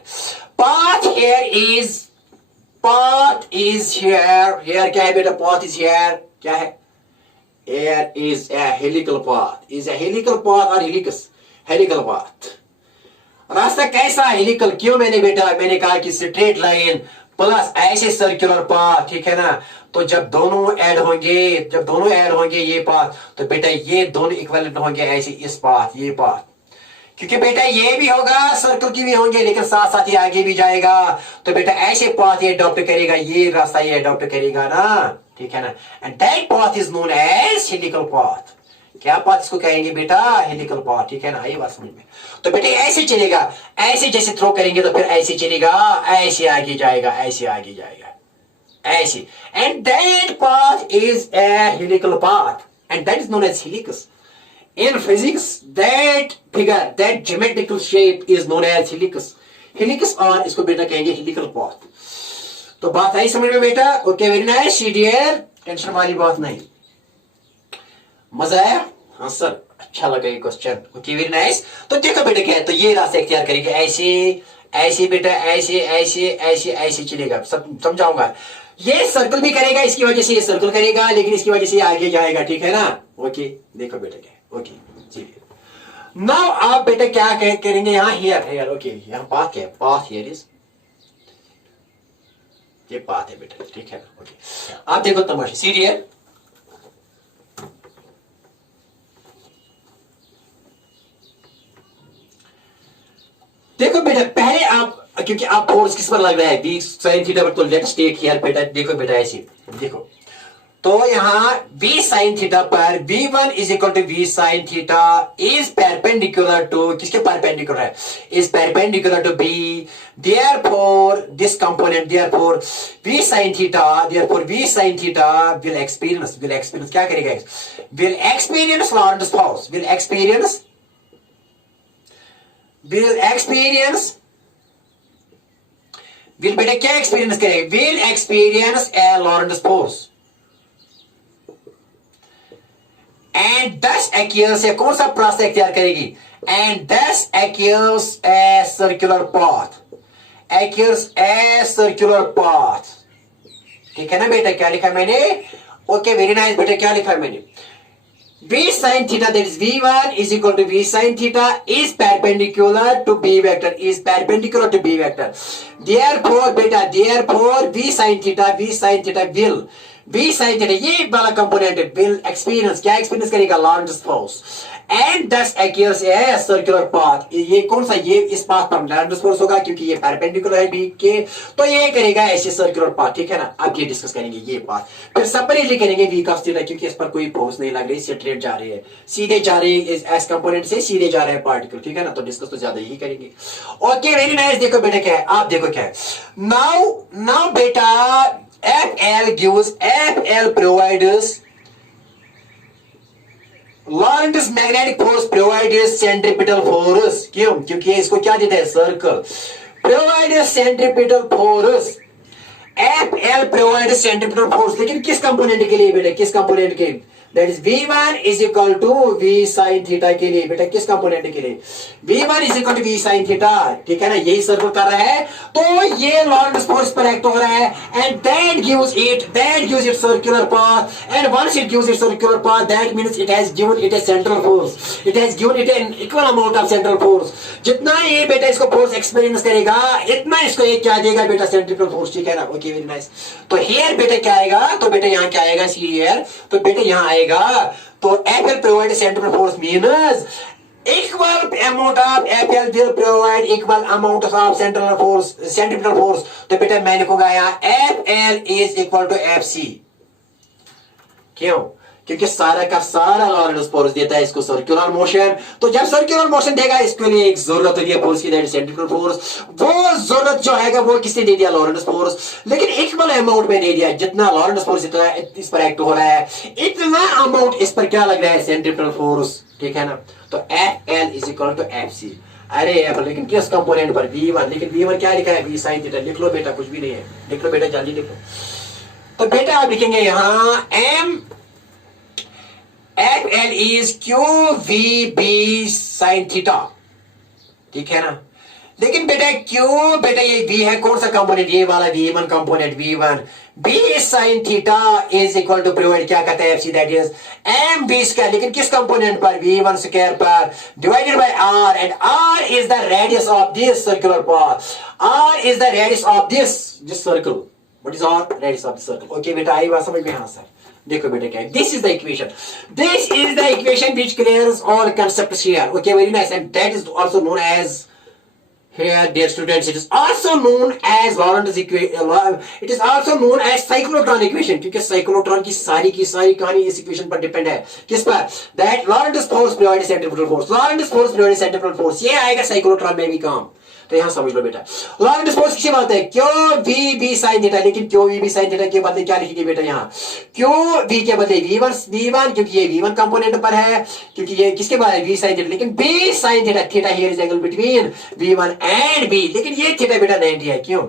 क्या है बेटा? पाथ इज हियर क्या है? Here is a helical path. Is a helical path or helix? Helical path. रास्ता कैसा? हेलिकल। क्यों? मैंने कहा कि स्ट्रेट लाइन प्लस ऐसे सर्कुलर पाथ, ठीक है ना। तो जब दोनों ऐड होंगे ये पाथ, तो बेटा ये दोनों इक्विवेलेंट होंगे ऐसे इस पाथ, ये पाथ। क्योंकि बेटा ये भी होगा, सर्कल की भी होंगे, लेकिन साथ साथ ये आगे भी जाएगा। तो बेटा ऐसे पाथ ये अडॉप्ट करेगा, ये रास्ता ये अडॉप्ट करेगा ना, ठीक है ना। And that path is known as helical path. क्या पाथ इसको कहेंगे बेटा? हेलिकल पाथ, ठीक है ना। ये बात समझ में। तो बेटा ऐसे चलेगा, ऐसे जैसे थ्रो करेंगे तो फिर ऐसे चलेगा, ऐसे आगे जाएगा, ऐसे आगे जाएगा, ऐसे। And that path is a helical path and that is known as helix. In physics, that figure, that geometrical shape is known as helicus. Helicus और इसको बेटा कहेंगे helical path। तो बात आई समझ में बेटा? Okay, very nice dear, tension वाली बात नहीं। मजा आया? हाँ सर, अच्छा लगा ये क्वेश्चन। Okay, very nice. तो देखो बेटा क्या है, तो ये रास्ता इख्तियार करेंगे, ऐसे ऐसे बेटा, ऐसे ऐसे ऐसे ऐसे चलेगा, सब समझाऊंगा। ये सर्कल भी करेगा, इसकी वजह से ये सर्कल करेगा, लेकिन इसकी वजह से ये आगे जाएगा, ठीक है ना। ओके, देखो बेटा क्या है। ओके, चलिए नाउ आप बेटा क्या करेंगे यहाँ, हियर हियर। ओके, यहाँ पाथ क्या है? पाथ हियर इज, ये पाथ है बेटा, ठीक है ना। ओके, आप देखो तमाशा, सीरियल। देखो बेटा, पहले आप, क्योंकि आप फोर्स किस पर लग रहा है? v sin थीटा पर। तो लेट्स टेक हियर बेटा, देखो बेटा ऐसे देखो, तो यहां v sin थीटा पर v1 is equal to v sin theta is perpendicular to, किसके परपेंडिकुलर है? Is perpendicular to b, therefore this component, therefore v sin theta, therefore v sin theta will experience क्या करेगा? Will experience Lorentz force, will experience will बेटा क्या experience करेगा? Will experience a Lorentz force and thus occurs, या कौन सा रास्ता इख्तियार करेगी? And thus occurs a circular path, occurs a circular path, ठीक है ना बेटा। क्या लिखा मैंने? ओके, वेरी नाइस बेटा, क्या लिखा मैंने? v sin theta, that is v1 is equal to v sin theta is perpendicular to b vector, is perpendicular to b vector. Therefore beta, therefore v sin theta will, v sin theta ये वाला component will experience, क्या experience करेगा? लॉरेंट्ज force and thus occurs a circular path. ये कौन सा? ये इस path पर लॉरेंट्ज फोर्स होगा, क्योंकि ये परपेंडिकुलर है b के, तो ये करेगा ऐसे सर्कुलर पाथ, ठीक है ना। अब ये डिस्कस करेंगे ये पाथ, फिर सेपरेटली करेंगे v cos थीटा, क्योंकि इस पर कोई फोर्स नहीं लग रही, स्ट्रेट जा रही है, सीधे जा रही है, एस कंपोनेंट से सीधे जा रहे हैं पार्टिकल, ठीक है ना। तो डिस्कस तो ज्यादा यही करेंगे। Okay, very nice. देखो बेटा क्या है, आप देखो क्या है। नाउ बेटा FL provides Lorentz magnetic force provides centripetal force। क्यों? क्योंकि इसको क्या देता है? Circle. Provides centripetal force, FL provides centripetal force, लेकिन किस कंपोनेंट के लिए बेटा? किस कंपोनेंट के? That is v1 is equal to v sin theta के लिए बेटा, किस कंपोनेंट के लिए? v1 is equal to v sin theta, ठीक है ना। यही सर्कल कर रहा है, तो ये लॉरेंट्ज फोर्स पर एक्ट हो रहा है, and that gives it circular path, and once it gives it circular path, that means it has given it a central force, it has given it an equal amount of central force. जितना ये बेटा इसको force experience करेगा, इतना इसको ये क्या देगा बेटा? सेंट्रिपेटल फोर्स, ठीक है ना। Okay, very nice. तो हियर बेटा क्या आएगा? तो बेटा यहाँ क्या आएगा? सी हियर, तो बेटा यहाँ आएगा, तो FL provide centripetal force means equal amount of FL will provide equal amount of centripetal force। तो बेटा मैं लिखूंगा यहाँ FL is equal to FC। क्यों? क्योंकि सारा का सारा लॉरेंट्ज फोर्स देता है इसको सर्कुलर मोशन, तो जब सर्कुलर मोशन देगा इसके लिए एक जरूरत होती है फोर्स की, दैट इज सेंट्रिपेटल फोर्स। वो जरूरत जो है वो किसने दे दिया? लॉरेंट्ज फोर्स, लेकिन इक्वल अमाउंट में दे दिया। जितना लॉरेंट्ज फोर्स इतना इस पर एक्ट हो रहा है, इतना अमाउंट इस पर क्या लग रहा है? सेंट्रिपेटल फोर्स, ठीक है ना। तो FL is equal to FC। अरे लेकिन किस कंपोनेंट पर? v1, लेकिन v1 क्या लिखा है? v sin theta. लिख लो बेटा, कुछ भी नहीं है, लिख लो बेटा, जल्दी लिख लो। तो बेटा आप लिखेंगे यहाँ FL is QVB sin theta, ठीक है ना। लेकिन बेटा क्यों बेटा ये v है, कौन सा कंपोनेंट? ये वाला v1 component, v1 b sin theta is equal to provide क्या कहता है? FC, that is mb square, लेकिन किस कंपोनेंट पर? v1 स्क्वायर पर divided by r, and r is the radius of this circular path, r is the radius of this circle. What is r? Radius of the circle. Okay बेटा, आई बात समझ में? हाँ सर, देखो बेटा क्या है, this is the equation which clears all concepts here. Okay, very nice. And that is also known as, here dear students, it is also known as Lorentz equation. It is also known as cyclotron equation, क्योंकि cyclotron की सारी कहानी इस equation पर depend है. किस पर? That Lorentz force divided centrifugal force. Lorentz force divided centrifugal force, ये आएगा साइक्लोट्रॉन में भी काम. तो यहां समझ लो बेटा, लॉरेंट्ज फोर्स किसी बात है Q V B sine theta. लेकिन Q V B sine theta के बदले क्या लिखेंगे बेटा? यहाँ क्यू वी के बदले v1, क्योंकि ये v1 कंपोनेंट पर है, क्योंकि ये किसके बाद है? v sine theta. लेकिन b sine theta, theta here is angle between v1 and b. लेकिन ये थीटा बेटा 90 है. क्यों?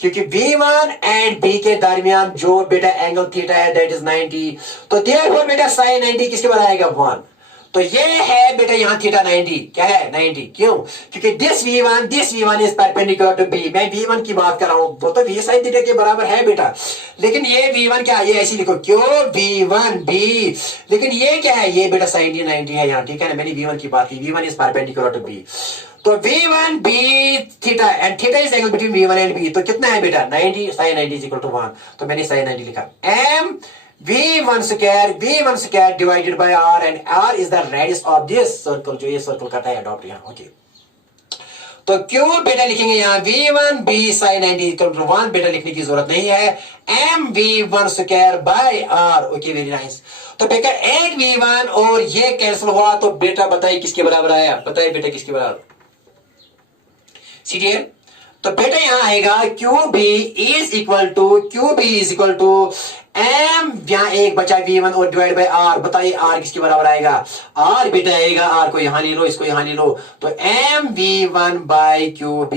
क्योंकि v1 एंड b के दरमियान जो बेटा एंगल थीटा है दैट इज 90. तो देयरफॉर बेटा साइन 90 किसके बाद आएगा? 1. तो ये है बेटा यहाँ थीटा 90. क्या है? 90. क्यों? क्योंकि this v1 is perpendicular to b. मैं v1 की बात कर रहा हूं, वो तो v sin थीटा के बराबर है बेटा. लेकिन ये v1 क्या है? ये ऐसे लिखो क्यों v1 b. लेकिन ये क्या है? ये बेटा sin 90 है यहाँ. ठीक है ना, मैंने v1 की बात की. v1 is perpendicular to b. तो v1 b theta and theta is angle between v1 and b. तो कितना है बेटा? 90. sin 90 is equal to 1. तो मैंने sin 90 लिखा. m v1 square divided by r, and r is the radius of this circle, जो ये सर्कल करता है अडॉप्ट यहाँ. ओके, तो क्यों बेटा लिखेंगे यहाँ v1 b sin 90 equal to 1. बेटा लिखने की जरूरत नहीं है. m v1 square by r. Okay, very nice. तो बेटा एक v1 और ये कैंसिल हुआ, तो बेटा बताइए किसके बराबर आया? बताइए बेटा किसके बराबर? सीधे. तो बेटा यहां आएगा QB is equal to m, यहां एक बचा v1 और डिवाइड बाय r. बताइए r किसके बराबर आएगा? r बेटा आएगा, r को यहां ले लो, इसको यहां ले लो. तो m v1 by QB.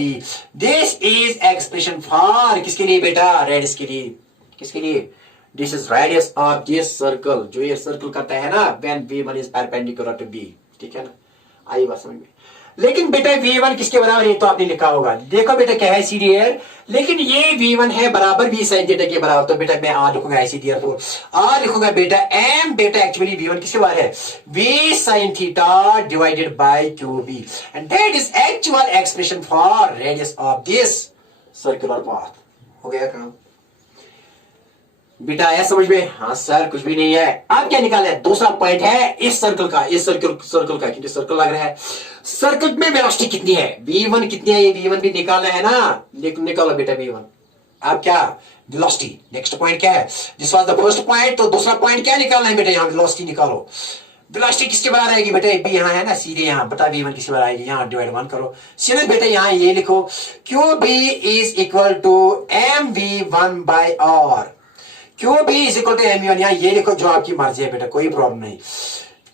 This is expression for किसके लिए बेटा? रेडियस के लिए. किसके लिए? This is radius of this circle, जो ये सर्कल करता है ना when v1 is perpendicular to b. ठीक है ना, आई बात समझ में? लेकिन बेटा v1 किसके बराबर है? तो आपने लिखा होगा. देखो बेटा क्या है? सी डी एर. लेकिन ये v1 है बराबर v sin थीटा के बराबर. तो बेटा मैं r लिखूंगा ऐसी डी एर. r लिखूंगा बेटा m. बेटा एक्चुअली v1 किसके बराबर है? v sin theta divided by qb, and that is actual expression for radius of this circular path. हो गया काम बेटा? आया समझ में? हाँ सर, कुछ भी नहीं है. अब क्या निकाला है? दूसरा पॉइंट है इस सर्कल का, इस सर्कल का, क्योंकि सर्कल लग रहा है. सर्कल में वेलोसिटी कितनी है? v1 कितनी है? ये v1 भी निकालना है ना. निकालो बेटा v1. अब क्या? वेलोसिटी. नेक्स्ट पॉइंट क्या है? This was the first point. तो दूसरा पॉइंट क्या निकालना है बेटा? यहाँ वेलोसिटी निकालो. वेलोसिटी किसके बराबर आएगी बेटा? b यहाँ है ना, सीधे यहाँ. बता v1 किसके बराबर आएगी? यहाँ डिवाइड 1 करो. सीधे बेटा यहाँ ये लिखो QB is equal to mv1 by r. QB is equal to mv1. यहाँ ये लिखो, जो आपकी मर्जी है बेटा, कोई प्रॉब्लम नहीं.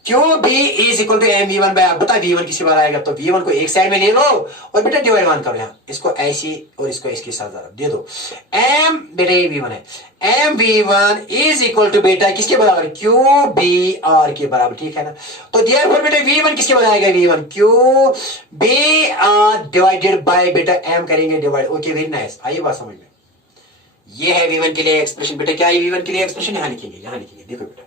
QB is equal to mv1 by r. बता v1 किसके बार आएगा? तो v1 को एक साइड में ले लो और बेटा डिवाइड 1 करो. यहाँ इसको ऐसी और इसको इसके साथ दे दो. m बेटा ये v1 है. mv1 इज इक्वल टू बेटा किसके बराबर? QBr के बराबर. ठीक है ना. तो देयरफॉर बेटा v1 किसके बराबर आएगा? v1 QBr डिवाइडेड बाय बेटा m करेंगे डिवाइड. Okay, very nice. आइए बात समझ में. ये है v1 के लिए एक्सप्रेशन. बेटा क्या है v1 के लिए एक्सप्रेशन? यहां लिखेंगे, यहां लिखेंगे. देखो बेटा,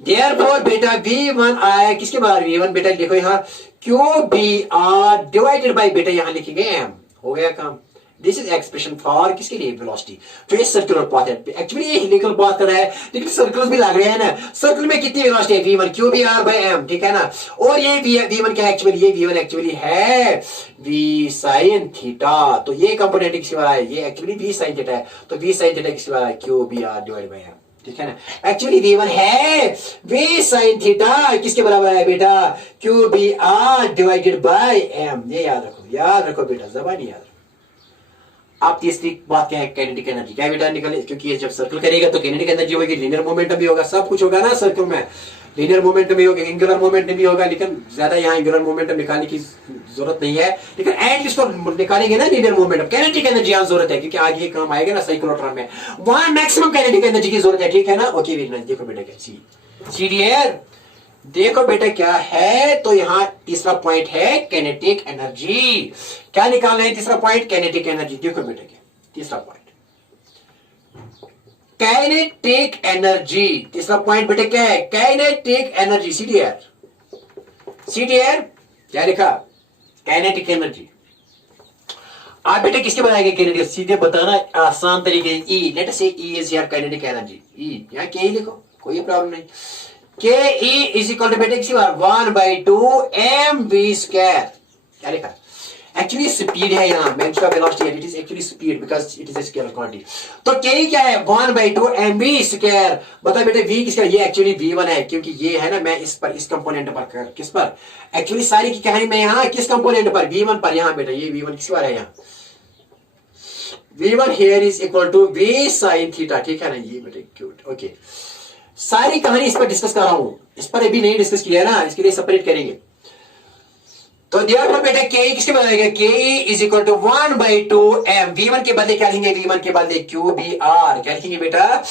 देयरफॉर बेटा v1 आया किसके बराबर? v1 बेटा देखो यहाँ QBr डिवाइडेड बाय बेटा यहां लिखेंगे m. हो गया काम. दिस इज एक्सप्रेशन फॉर किसके लिए? वेलोसिटी. जो ये सर्कुलर पाथ है, एक्चुअली ये हेलिकल पाथ कर रहा है, लेकिन सर्कल्स भी लग रहे हैं ना. सर्कल में कितनी वेलोसिटी है? v1 QBr bye m. ठीक है ना. और ये v1 क्या है एक्चुअली? ये v1 एक्चुअली है v sin थीटा. तो ये कंपोनेंट किसके बराबर है? ये एक्चुअली v sin थीटा है. तो v sin थीटा किसके बराबर है? QBr divide by m. ठीक है ना. एक्चुअली v1 है v sin थीटा किसके बराबर है बेटा? QBr divided by m. ये याद रखो बेटा, जबानी याद रखो. आप तीसरी बात क्या है? Kinetic energy. क्या बेटा निकले? क्योंकि ये जब सर्कल करेगा तो काइनेटिक एनर्जी होगी, लीनियर मोमेंटम भी होगा, सब कुछ होगा ना सर्कल में. लीनियर मोमेंटम भी होगा, एंगुलर मोमेंटम भी होगा. लेकिन ज्यादा यहाँ एंगुलर मोमेंटम निकालने की जरूरत नहीं है, लेकिन एटलीस्ट तो निकालेंगे ना लीनियर मोमेंटम. काइनेटिक एनर्जी यहाँ जरूरत है, क्योंकि आगे काम आएगा ना साइक्लोट्रॉन में, वहां मैक्सिमम काइनेटिक एनर्जी की जरूरत है. ठीक है ना. ओके, देखो बेटा क्या सीडीएर. देखो बेटा क्या है? तो यहां तीसरा पॉइंट है काइनेटिक एनर्जी. क्या निकालना है? तीसरा पॉइंट काइनेटिक एनर्जी. देखो बेटा क्या तीसरा पॉइंट? Kinetic energy. तीसरा पॉइंट बेटा क्या है? Kinetic energy. सीडीएर क्या लिखा? Kinetic energy. आप बेटे किसके बनाएंगे कैनेडिक, सीधे बताना आसान तरीके से। ई, let us say E is your kinetic energy, E यहाँ के लिखो, कोई प्रॉब्लम नहीं। के ई इज इक्वल टू बेटे किसी बार 1/2 mv²। क्या लिखा, एक्चुअली स्पीड है यहाँ, मैंने वेलोसिटी है, it is actually speed because it is a scalar quantity. तो के क्या है 1/2 mv²। बता बेटे v किसका, ये एक्चुअली v1 है, क्योंकि ये है ना मैं इस पर, इस कंपोनेंट पर, किस पर, एक्चुअली सारी की कहानी मैं यहाँ किस कंपोनेंट पर, v1 पर। यहाँ बेटा ये v1 किस बार है, यहाँ v1 here is equal to v sin theta, ठीक है ना, ये बेटे क्यूट। ओके, सारी कहानी इस पर डिस्कस कर रहा हूं, इस पर अभी नहीं डिस्कस किया है ना, इसके लिए सेपरेट करेंगे। तो दिया बेटा के किसके बदलेगा, के is equal to 1/2 m। v1 के बदले क्या लिखेंगे, v1 के बदले QBR, क्या लिखेंगे बेटा,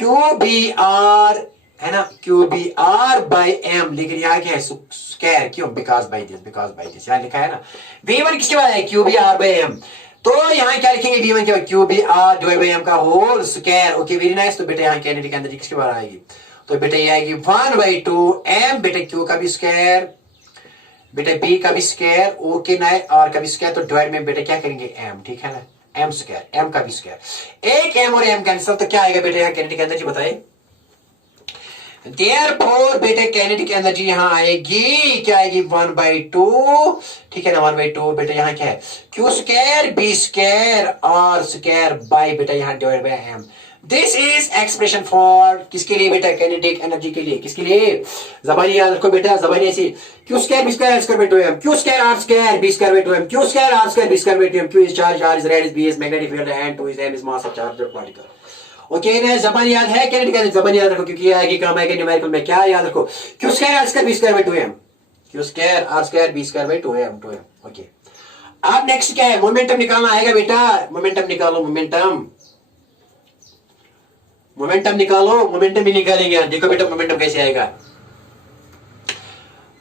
QBR है ना, QBR/m। लेकिन यहाँ क्या है स्क्वायर, क्यों, बिकॉज बाय दिस, यहाँ लिखा है ना। v1 किसके बदले QBR/m, तो यहाँ क्या लिखेंगे, v1 के बाद QBR/m का whole square. Okay, very nice. तो बेटा यहाँ कैनेटिक एनर्जी किसके बारे आएगी, तो बेटा ये आएगी 1/2 m, बेटा Q का भी स्क्वायर, बेटा B का भी स्क्वायर, ओके ना, R का भी स्क्वायर, तो डिवाइड में बेटा क्या करेंगे m, ठीक है ना, m², m का भी स्क्वायर, एक m और m कैंसिल, तो क्या आएगा बेटा यहाँ कैनेटिक एनर्जी बताइए। देयरफॉर बेटे काइनेटिक एनर्जी यहां आएगी, क्या आएगी 1/2, ठीक है ना, 1/2 बेटा यहाँ क्या है Q² B² R² बाय बेटा यहाँ divide by m। This is expression for किसके लिए बेटा, काइनेटिक एनर्जी के लिए, किसके लिए, जबानी याद रखो बेटा, जबानी ऐसी Q² B² R²/2m, Q² R² B²/2m, Q² R² B²/2m, Q is charge, R is radius, B is magnetic field and 2 is m is mass of charged particle। Okay ना, जबान याद है, कैनेटिक जबान याद रखो, क्योंकि आगे काम आएगा न्यूमेरिकल में। क्या याद रखो, Q² R² B²/2m, Q² R² B²/2m। Okay, अब नेक्स्ट क्या है, मोमेंटम निकालना आएगा बेटा, मोमेंटम निकालो, मोमेंटम निकालो, मोमेंटम भी निकालेंगे। देखो बेटा मोमेंटम कैसे आएगा,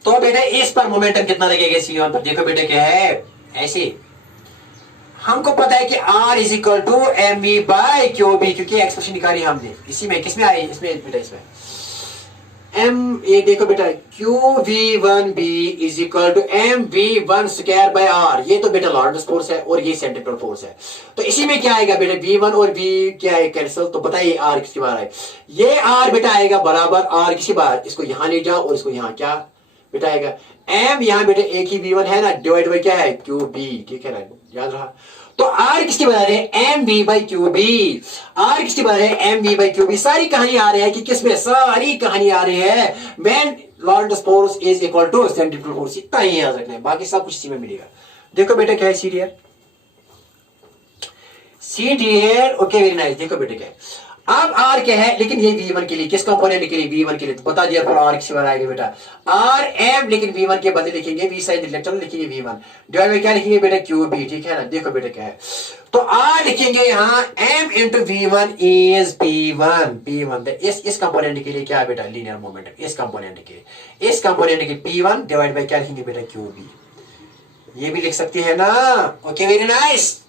तो बेटा इस पर मोमेंटम कितना लगेगा C1 पर, देखो बेटा क्या है, ऐसे हमको पता है कि R is equal to mv/QB, क्योंकि एक्सप्रेशन निकाली हमने, इसी में किसमें आई, इसमें बेटा, इसमें m, ये देखो बेटा QV1B is equal to mv1²/r, ये तो बेटा लॉरेंट्ज फोर्स है और ये सेंट्रीफ्यूगल फोर्स है, तो इसी में क्या आएगा बेटा V1 और V क्या है कैंसिल, तो बताइए R किसकी बार है, ये R बेटा आएगा बराबर R किसी बार, इसको यहां ले जाओ और इसको यहां क्या बेटा आएगा m, यहां बेटा एक ही V1 है ना, डिवाइड बाय क्या है QB, ठीक है ना, याद रहा। तो R किसकी बना रहे हैं, mv/QB, R किसकी बना रहे हैं, mv/QB। सारी कहानी आ रही है कि किसमें, सारी कहानी आ रही है when Lorentz force is equal to centrifugal force, इतना ही याद रखना है, बाकी सब कुछ इसी में मिलेगा। देखो बेटा क्या है CDR, ओके वेरी नाइस। देखो बेटा क्या है, अब R क्या है, लेकिन ये V1 के लिए, किस कंपोनेंट के लिए, V1 के लिए, तो बता दिया पर R किसी बार आएगा बेटा RM, लेकिन V1 के बदले लिखेंगे V साइन इलेक्ट्रॉन, लिखेंगे V1 डिवाइड बाय क्या लिखेंगे बेटा QB, ठीक है ना। देखो बेटा क्या है, तो R लिखेंगे यहाँ M into V1 is P1, इस कंपोनेंट के लिए क्या है बेटा, लीनियर मोमेंटम, इस कंपोनेंट के P1 डिवाइड बाय क्या लिखेंगे बेटा QB, ये भी लिख सकते हैं ना। Okay very nice.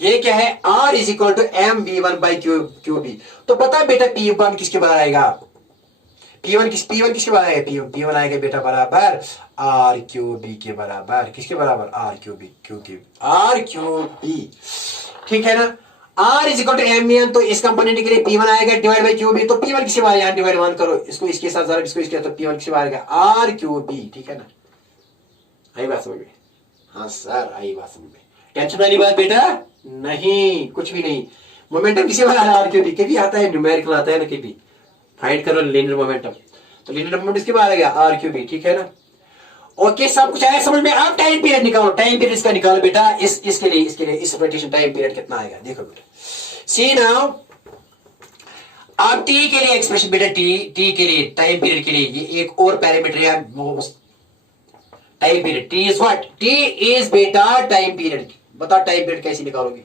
ये क्या है, R is equal to mv1/QB, तो पता बेटा P1 किसके बराबर आएगा, P1 किसके बराबर आएगा, P1 आएगा बेटा बराबर RQB के बराबर, किसके बराबर, RQB, ठीक है ना। R is equal to mv1, तो इस कंपोनेंट के लिए P1 आएगा डिवाइड बाय QB, तो P1 किसके बराबर, यहाँ डिवाइड 1 करो, इसको इसके साथ जरा, इसको इसके, तो P1 किसके बराबर आएगा RQB, ठीक है ना। आई बात समझ में, हाँ सर आई बात समझ में, टेंशन वाली बात बेटा नहीं, कुछ भी नहीं। मोमेंटम किसी वाला है RQB, कभी आता है न्यूमेरिकल आता है ना, कभी फाइंड करो लीनियर मोमेंटम, तो लीनियर मोमेंटम किसके बाद आ गया RQB, ठीक है ना। ओके, सब कुछ आया समझ में। अब टाइम पीरियड निकालो, टाइम पीरियड इसका निकालो बेटा, इसके लिए इस रोटेशन टाइम पीरियड कितना आएगा, देखो बेटा सी नाउ। अब T के लिए एक्सप्रेशन बेटा, T के लिए टाइम पीरियड के लिए ये एक और पैरामीटर है time period. T is what, T is बेटा टाइम पीरियड। बता टाइम पीरियड कैसे निकालोगे,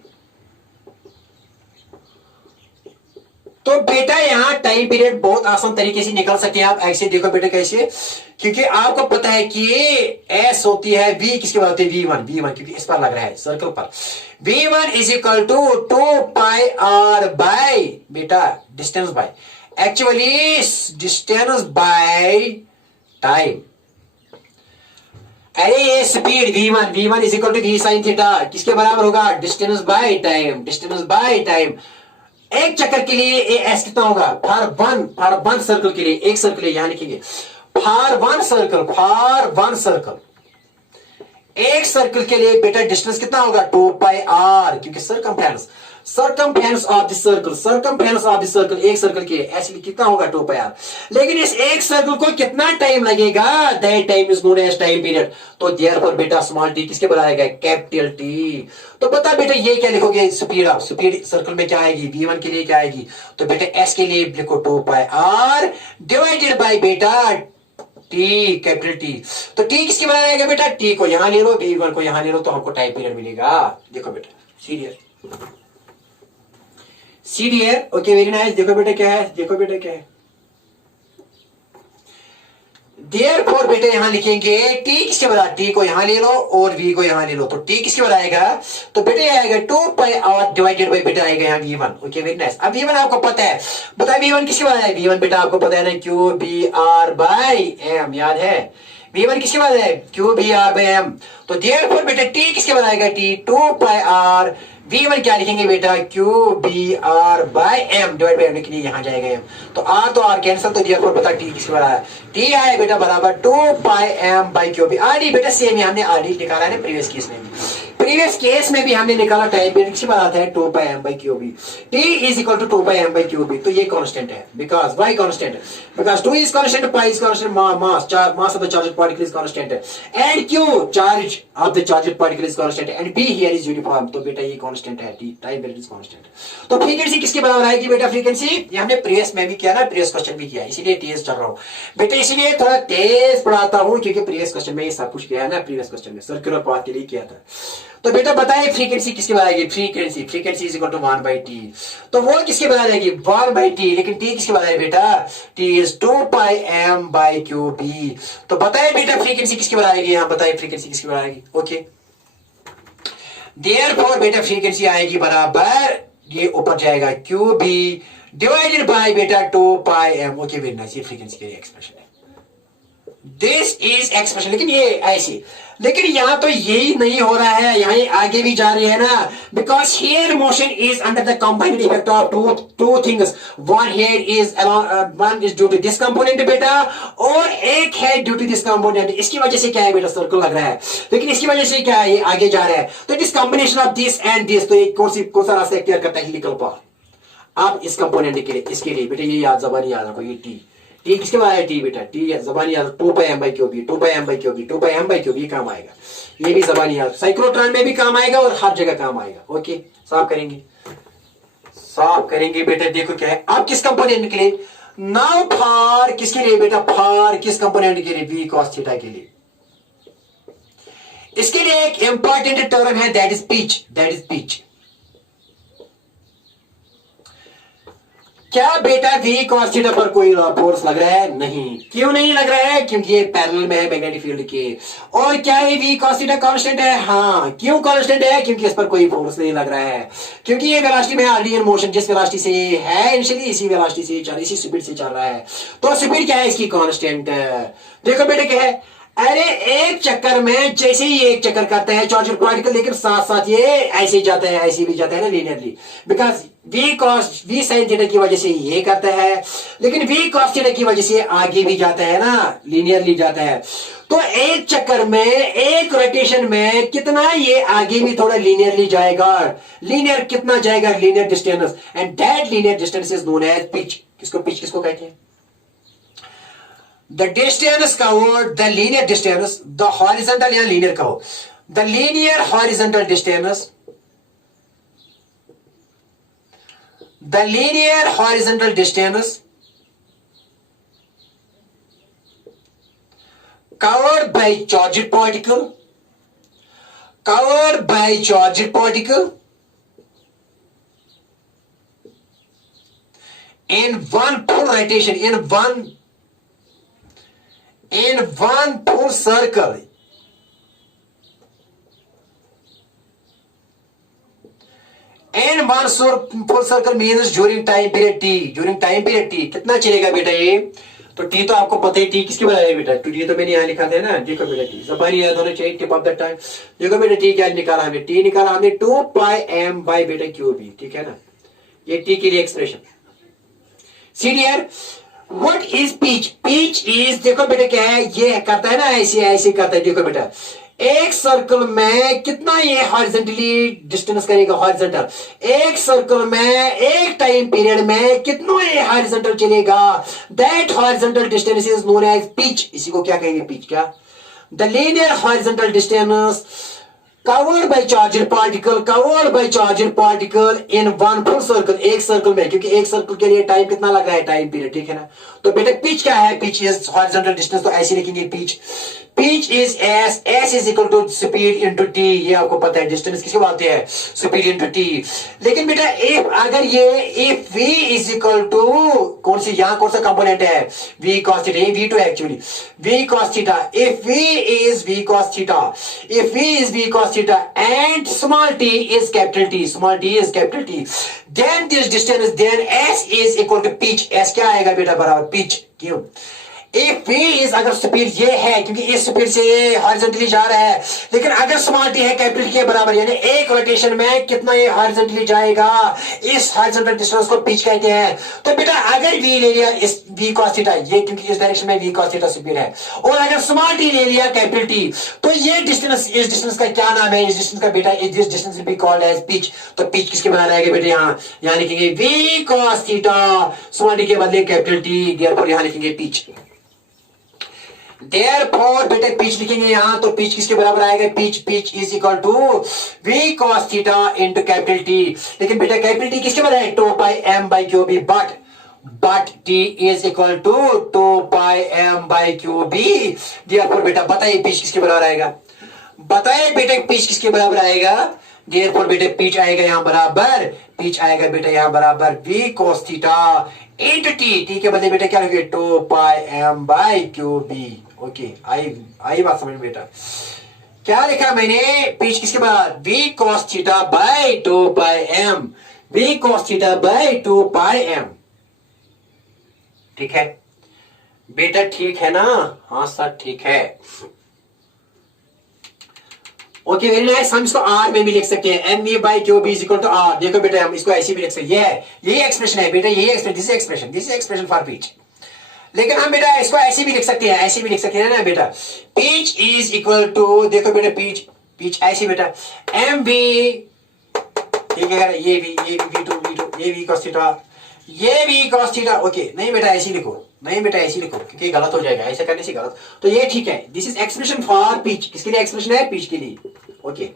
तो बेटा यहाँ टाइम पीरियड बहुत आसान तरीके से निकाल सकते हैं आप, ऐसे देखो बेटा कैसे, क्योंकि आपको पता है कि S होती है V किसके बाद होती है V1, क्योंकि इस पर लग रहा है सर्कल पर। V1 is equal to 2πr by बेटा distance by, actually distance by time, अरे ये speed v1 is equal to v sine theta किसके बराबर होगा, distance by time, distance by time. एक चक्कर के लिए ए एस कितना होगा, फॉर वन सर्कल के लिए, एक सर्कल के लिए यहां लिखेंगे फॉर वन सर्कल, एक सर्कल के लिए बेटा डिस्टेंस कितना होगा 2 पाई आर, क्योंकि सरकमफ्रेंस ऑफ द सर्कल, एक सर्कल के ऐसे कितना होगा 2 पाई आर। लेकिन इस एक सर्कल को कितना टाइम लगेगा, that time is known as time period. तो देयरफॉर बेटा स्मॉल टी किसके बराबर आएगा, कैपिटल टी। तो बता बेटा ये क्या लिखोगे, स्पीड सर्कल में क्या आएगी, v1 के लिए क्या आएगी, तो बेटा s के लिए लिखो 2 पाई आर डिवाइडेड बाय बेटा टी, कैपिटल टी। तो टी किसके बराबर आएगा बेटा, टी को यहां ले लो, v1 को यहां ले लो, तो हमको टाइम पीरियड मिलेगा। देखो बेटा सीरियर ओके, वेरी नाइस। देखो बेटा क्या है, देयरफॉर बेटा यहां लिखेंगे टी किसके बराबर, टी को यहां ले लो और v को यहां ले लो, तो टी किसके बराबर आएगा, तो बेटा ये आएगा 2 पाई आर डिवाइडेड बाय बेटा आएगा यहां v1। Okay very nice. अब v1 आपको पता है, बताइए v1 किसके बराबर है, v1 बेटा आपको पता है ना, Q B R by M, याद है v1 किसके बराबर है, Q B R by M. तो देयरफॉर बेटा टी किसके बराबर आएगा, टी 2 पाई आर, v1 क्या लिखेंगे बेटा, Q B R by M divide by M, लेकिन यहां जाएगा एम, तो आर कैंसिल, तो देयरफॉर बता टी किसके बराबर है, टी आए बेटा बराबर 2 pi M by Q B. आरडी बेटा सेम ही हमने आरडी निकाला है प्रीवियस केस में भी हमने निकाला, टाइम पीरियड किसके बराबर आता है 2 pi M by Q B. T is equal to 2 pi M by Q B, तो ये कांस्टेंट है, बिकॉज वाई कांस्टेंट है, because 2 is constant, pi is constant, mass of the charge particle is constant and Q charge of the charge particle is constant and B here is uniform, तो बेटा ये constant है, T time period is constant. तो frequency किसके बराबर आएगी बेटा, frequency ये हमने प्रीवियस में भी किया ना, प्रीवियस क्वेश्चन भी किया, इसीलिए तेज चल रहा हूं बेटा, इसीलिए थोड़ा तेज पढ़ाता हूं, क्योंकि प्रीवियस क्वेश्चन में ये सब कुछ किया है ना, प्रीवियस क्वेश्चन में सर्कुलर पाथ के लिए किया था। तो बेटा बताइए फ्रीक्वेंसी किसके बराबर आएगी, frequency is equal to 1 by T, तो वो किसके बराबर आएगी 1 बाय टी, लेकिन टी किसके बराबर है बेटा, T is 2 pi M by Q B. तो बताइए बेटा फ्रीक्वेंसी किसके बराबर आएगी, यहां बताइए फ्रीक्वेंसी किसके बराबर आएगी। ओके देयरफॉर बेटा फ्रीक्वेंसी आएगी बराबर, ये ऊपर जाएगा क्यू बी डिवाइडेड बाय बेटा 2 pi M. Okay very nice, ये फ्रीक्वेंसी के लिए एक्सप्रेशन है, दिस इज एक्सप्रेशन। लेकिन ये ऐसी, लेकिन यहां तो यही नहीं हो रहा है, यहां आगे भी जा रही है ना, because here motion is under the combined effect of two things, one is due to this component बेटा, और एक है ड्यू टू दिस कंपोनेंट। इसकी वजह से क्या है बेटा, सर्कल लग रहा है, लेकिन इसकी वजह से क्या है, ये आगे जा रहा है, तो it is combination of this and this. तो ये कौन सा रास्ता एक्टिवेट करता है, हेलिकल पाथ। आप इस कंपोनेंट के लिए, इसके लिए बेटा ये याद, जबानी याद रखो, ये टी किसके बाद है, टी बेटा टी जबानी याद, 2 pi M by Q B, 2 pi M by Q B, 2 pi M by Q B काम आएगा, ये भी जबानी याद, साइक्लोट्रॉन में भी काम आएगा और हर जगह काम आएगा। ओके साफ करेंगे बेटा। देखो क्या है, आप किस कंपोनेंट के लिए, नाउ फॉर किसके लिए बेटा, फॉर किस कंपोनेंट के लिए, वी कॉस थीटा के लिए। इसके लिए एक इंपॉर्टेंट टर्म है, दैट इज पिच। क्या बेटा v cos थीटा पर कोई फोर्स लग रहा है, नहीं। क्यों नहीं लग रहा है, क्योंकि ये पैरेलल में है मैग्नेटिक फील्ड के। और क्या ये v cos थीटा कांस्टेंट है, हाँ। क्यों कांस्टेंट है, क्योंकि इस पर कोई फोर्स नहीं लग रहा है, क्योंकि ये वेलोसिटी में ऑलरेडी इन मोशन, जिस वेलोसिटी से है इनिशियली, इसी वेलोसिटी से चल, इसी स्पीड से चल रहा है, तो स्पीड क्या है इसकी, कांस्टेंट। देखो बेटा क्या है, अरे एक चक्कर में जैसे ही एक चक्कर करता है चार्जर पार्टिकल, लेकिन साथ साथ ये ऐसे ही जाता है, ऐसे भी जाता है ना linearly, because v sine theta की वजह से ये करता है, लेकिन वी कॉस थीटा की वजह से आगे भी जाता है ना, लीनियरली जाता है। तो एक चक्कर में, एक रोटेशन में कितना ये आगे भी थोड़ा लीनियरली जाएगा, लीनियर कितना जाएगा, linear distance, and that linear distance is known as pitch. Pitch किसको कहते हैं, the distance covered, the linear distance, the horizontal या linear कहो, the linear horizontal distance, the linear horizontal distance covered by charged particle, in one full rotation, in one full circle, means during time period t, कितना चलेगा बेटा ये, तो T तो आपको पता ही, टी किसके बराबर है बेटा, टी तो मैंने यहाँ लिखा था ना, देखो बेटा टी जबानी याद होना चाहिए, टिप ऑफ द टंग। देखो बेटा टी क्या निकाला हमने, टी निकाला हमने 2 पाई एम बाई बेटा क्यू बी, ठीक है ना, ये टी के लिए expression. See dear, what is pitch, pitch is, देखो बेटा क्या है, ये करता है ना ऐसे ऐसे करता है, देखो बेटा एक सर्कल में कितना ये हॉरिजॉन्टली डिस्टेंस करेगा, हॉरिजॉन्टल, एक सर्कल में एक टाइम पीरियड में कितना ये हॉरिजॉन्टल चलेगा, that horizontal distance is known as pitch. इसी को क्या कहेंगे, पिच। क्या, the linear horizontal distance covered by charged particle in one full circle, एक सर्कल में, क्योंकि एक सर्कल के लिए टाइम कितना लग रहा है, टाइम पीरियड, ठीक है ना। तो बेटा पिच क्या है, पिच इज हॉरिजॉन्टल डिस्टेंस, तो ऐसे लिखेंगे pitch, pitch is S is equal to speed into T, ये आपको पता है डिस्टेंस किसको बोलते हैं, स्पीड इनटू टी। लेकिन बेटा इफ अगर ये if v is equal to कौन सी, यहां कौन सा कंपोनेंट है, v cos थीटा, ये v2 actually, v cos theta, if v is v cos theta, if v is v cos theta and small t is capital T, small t is capital T, then this distance, then s is equal to pitch, s क्या आएगा बेटा बराबर pitch, क्यों, if v is, अगर speed ये है क्योंकि इस स्पीड से ये हॉरिजॉन्टली जा रहा है, लेकिन अगर स्मॉल टी है कैपिटल के बराबर, यानी एक रोटेशन में कितना ये हॉरिजॉन्टली जाएगा, इस हॉरिजॉन्टल डिस्टेंस को पिच कहते हैं। तो बेटा अगर v ले लिया इस v cos थीटा, ये क्योंकि इस डायरेक्शन में v cos थीटा स्पीड है, और अगर स्मॉल टी ले लिया कैपिटल टी, तो ये डिस्टेंस, इस डिस्टेंस का क्या नाम है, इस डिस्टेंस का बेटा, this distance will be called as pitch. तो पिच किसके बराबर आएगा बेटा, यहाँ लिखेंगे v cos theta, small T के बदले कैपिटल टी, देयरफॉर यहाँ लिखेंगे पिच। Therefore बेटा पिच लिखेंगे यहां, तो पिच किसके बराबर आएगा, pitch, pitch is equal to v cos theta into capital T. लेकिन बेटा कैपिटल टी किसके बराबर है, 2 pi m by Q B, but t is equal to 2 pi m by Q B. Therefore बेटा बताइए पिच किसके बराबर आएगा, बताइए बेटा पिच किसके बराबर आएगा, देयरफॉर बेटा पिच आएगा यहां बराबर, पिच आएगा बेटा यहां बराबर v cos theta into T, T के बदले बेटा क्या लिखोगे, 2 pi m by Q B. Okay, आई बात समझ में बेटा, क्या लिखा मैंने, पिच किसके बाद, v cos theta by 2 pi m, v cos theta by 2 pi m, ठीक है बेटा, ठीक है ना, हाँ सर ठीक है। ओके वेरी नाइस, हम इसको आर में भी लिख सकते हैं, M V by Q B is equal to R. देखो बेटा हम इसको ऐसे भी लिख सकते हैं, यही एक्सप्रेशन है बेटा, यही expression, this is expression for pitch. लेकिन हम बेटा इसको ऐसे भी लिख सकते हैं, ऐसे भी लिख सकते हैं ना बेटा, पिच इज इक्वल टू, देखो बेटा पिच ऐसे बेटा, एम वी, ठीक है, ये v2, ये v cos थीटा, ये v cos थीटा। ओके नहीं बेटा ऐसे लिखो, नहीं बेटा ऐसे लिखो क्योंकि गलत हो जाएगा, ऐसा करने से गलत, तो ये ठीक है, this is expression for pitch, किसके लिए एक्सप्रेशन है, पिच के लिए। Okay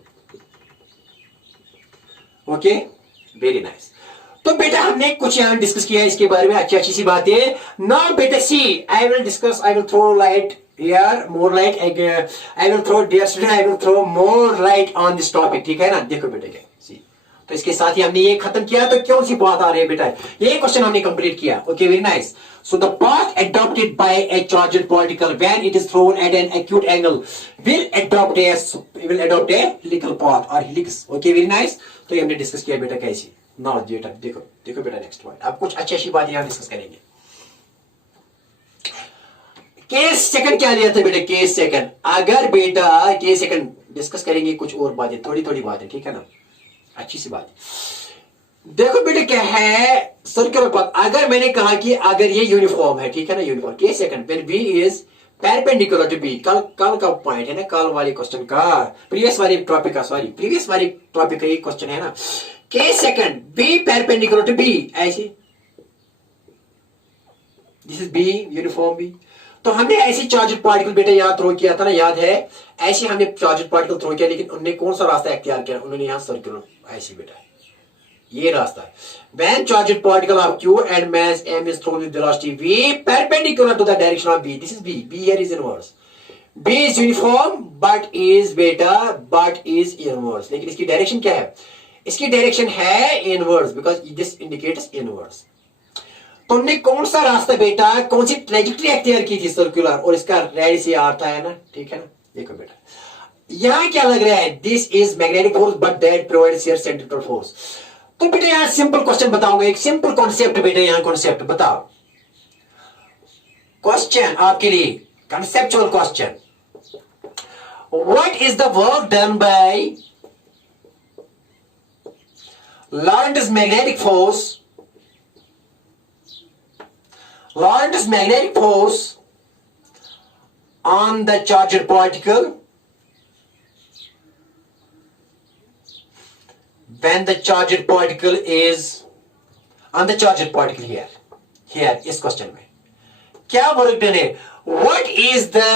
okay very nice. तो बेटा हमने कुछ यहां डिस्कस किया इसके बारे में, अच्छी अच्छी सी बातें। नाउ बेटा see I will discuss, I will throw light here, more light, I will throw, dear student, I will throw more light on this topic, ठीक है ना। देखो बेटा क्या सी, तो इसके साथ ही हमने ये खत्म किया, तो कौन सी बात आ रही है बेटा, ये क्वेश्चन हमने कंप्लीट किया। Okay very nice. So the path adopted by a charged particle when it is thrown at an acute angle will adopt a helical path or helix. Okay, very nice. तो ये हमने discuss किया बेटा कैसे। Now बेटा देखो बेटा next point, अब कुछ अच्छी अच्छी बात यहाँ डिस्कस करेंगे। केस सेकंड क्या लिया था बेटा, केस सेकंड, अगर बेटा केस सेकंड डिस्कस करेंगे कुछ और बातें, थोड़ी बातें, ठीक है ना, अच्छी सी बात। देखो बेटा क्या है, सर्कुलर पाथ, अगर मैंने कहा कि अगर ये यूनिफॉर्म है, ठीक है ना, uniform, case second when B is perpendicular to B, कल का पॉइंट है ना, कल वाले क्वेश्चन का, प्रीवियस वाले टॉपिक का ये क्वेश्चन है ना, case second B perpendicular to B, ऐसे, this is B uniform B. तो हमने ऐसे चार्जड पार्टिकल बेटा यहाँ थ्रो किया था ना, याद है, ऐसे हमने चार्जड पार्टिकल थ्रो किया, लेकिन उन्होंने कौन सा रास्ता इख्तियार किया, उन्होंने यहाँ सर्कुलर ऐसे बेटा, ये रास्ता है। When charged particle of Q and mass m is thrown with velocity v perpendicular to the direction of b, this is b here is inverse, b is uniform but is inverse, लेकिन इसकी direction क्या है, इसकी direction है inverse, because this indicates inverse. तुमने कौन सा रास्ता बेटा, कौन सी ट्रेजेक्टरी इख्तियार की थी सर्कुलर, और इसका रेड से आता है ना, ठीक है ना। देखो बेटा यहां क्या लग रहा है, this is magnetic force but that provides here centripetal force. तो बेटा यहां सिंपल क्वेश्चन बताऊंगा, एक सिंपल कॉन्सेप्ट बेटा, यहां कॉन्सेप्ट बताओ, क्वेश्चन आपके लिए, conceptual question, what is the work done by Lorentz magnetic force, Lorentz magnetic force on the charged particle when the charged particle is on the charged particle here इस question में क्या work done है? What is the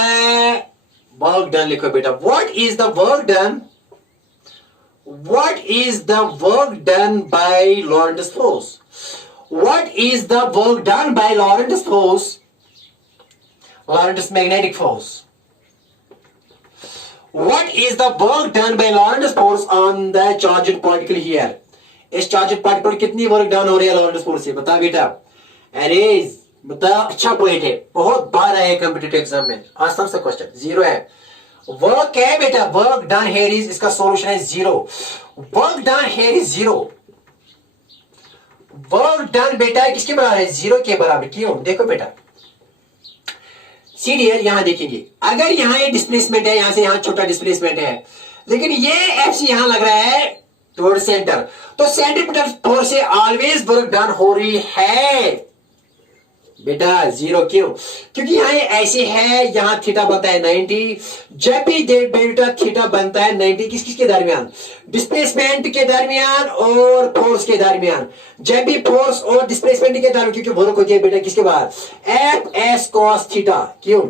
work done? लिखो बेटा, what is the work done? What is the work done by Lorentz force? What is the work done by Lorentz force? Lorentz magnetic force. What is the work done by Lorentz force on the charged particle here? इस charged particle कितनी work done हो रही है Lorentz force से? बता बेटा। अरे बता, अच्छा पॉइंट है, बहुत बार आया कॉम्पिटिटिव एग्जाम में, आसान सा क्वेश्चन, 0 है। वर्क क्या है बेटा? वर्क डन हेयर इज, इसका सॉल्यूशन है 0। Work done here is 0। Work done बेटा किसके बराबर है? 0 के बराबर। क्यों? देखो बेटा, सीरियल यहां देखेंगे, अगर यहां ये डिस्प्लेसमेंट है, यहां से यहां छोटा डिस्प्लेसमेंट है, लेकिन ये एफसी यहां लग रहा है टुवर्ड सेंटर, तो सेंट्रीपिटल फोर्स से ऑलवेज वर्क डन हो रही है बेटा 0। क्यों? क्योंकि यहाँ ये ऐसे है, यहाँ थीटा बनता है 90। जब भी बेटा थीटा बनता है 90 किस किस के दरमियान? डिस्प्लेसमेंट के दरमियान और फोर्स के दरमियान। जब भी फोर्स और डिस्प्लेसमेंट के दरमियान, क्योंकि वर्क होती है बेटा किसके बाद? F S cos theta. क्यों?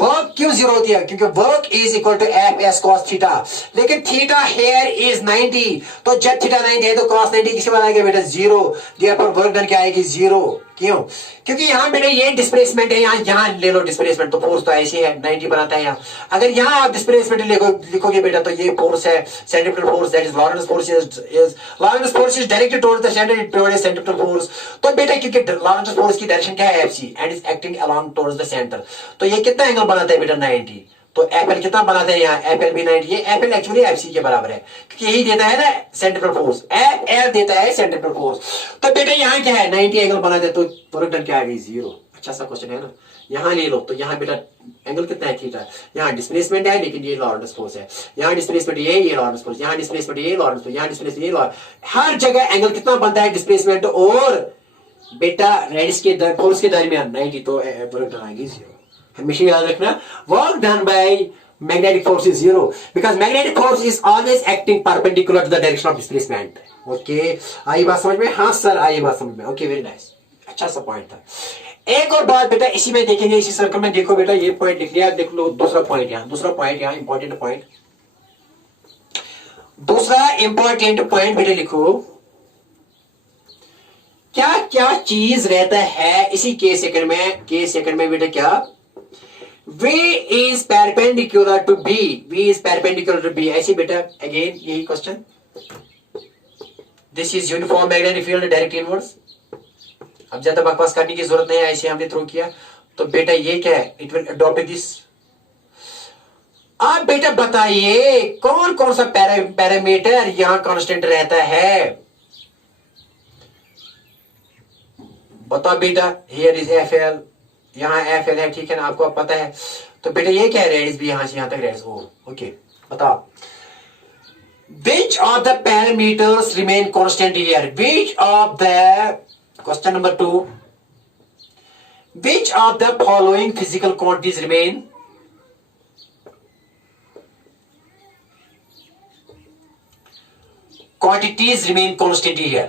वर्क क्यों 0 होती है? क्योंकि work is equal to F S cos theta, लेकिन थीटा हेयर इज 90, तो जब थीटा 90 है तो कॉस 90 किसके बाद आएगा बेटा? 0। देयरफॉर वर्क डन क्या आएगी? 0। क्यों? क्योंकि यहां बेटा ये डिस्प्लेसमेंट है, यहां ले लो डिस्प्लेसमेंट, तो फोर्स तो ऐसे है 90 बनाता है यहां। अगर यहां आप डिस्प्लेसमेंट लिखोगे बेटा, तो ये फोर्स है centripetal force, that is Lorentz force is directed towards the center towards centripetal force. तो बेटा क्योंकि लॉरेंट्ज फोर्स की डायरेक्शन क्या है? FC, and is acting along towards the center, तो ये कितना एंगल बनाता है बेटा? 90। तो एफएल कितना बनाता है यहाँ? एफएल भी 90। ये एफएल एक्चुअली एफसी के बराबर है, क्योंकि यही देता है ना सेंट्रीपिटल फोर्स, एफएल देता है सेंट्रीपिटल फोर्स। तो बेटा यहाँ क्या है? 90 एंगल बनाते हैं, तो वर्क डन क्या आ गई? 0। अच्छा सा क्वेश्चन है ना। यहाँ ले लो, तो यहाँ बेटा एंगल कितना है? थीटा। यहाँ डिस्प्लेसमेंट है, लेकिन ये लॉरेंट्ज फोर्स है। यहाँ डिस्प्लेसमेंट ये लॉरेंट्ज फोर्स, यहाँ डिस्प्लेसमेंट ये लॉरेंट्ज फोर्स, यहाँ डिस्प्लेसमेंट ये लॉरेंट्ज, हर जगह एंगल कितना बनता है? डिस्प्लेसमेंट और बेटा रेडियस के फोर्स के दरमियान 90, तो वर्क डन आएगी 0। हमेशा याद रखना, work done by magnetic force is 0 because magnetic force is always acting perpendicular to the direction of displacement. Okay, आई बात समझ में? हाँ सर, आई बात समझ में। ओके, वेरी नाइस, अच्छा सा पॉइंट था। एक और बात बेटा इसी में देखेंगे, इसी सर्कल में देखो बेटा, ये पॉइंट लिख लिया, देख लो दूसरा पॉइंट यहाँ इंपॉर्टेंट पॉइंट, दूसरा इंपॉर्टेंट पॉइंट बेटा लिखो, क्या क्या चीज रहता है इसी के सेकंड में बेटा? क्या? V is perpendicular to B. V is perpendicular to B. ऐसे बेटा अगेन यही question. This is uniform magnetic field direct inverse. अब ज्यादा बकवास करने की जरूरत नहीं है, ऐसे हमने थ्रो किया। तो बेटा ये क्या है? It will adopt this. आप बेटा बताइए कौन कौन सा पैरामीटर यहां कांस्टेंट रहता है? बताओ बेटा। Here is FL, यहाँ एफएल है, ठीक है ना, आपको अब पता है। तो बेटा ये क्या है? रेडियस भी यहां से यहां तक रेडियस हो। ओके, बताओ which of the parameters remain constant here? Which of the, question number 2, which of the following physical quantities remain? Quantities remain constant here.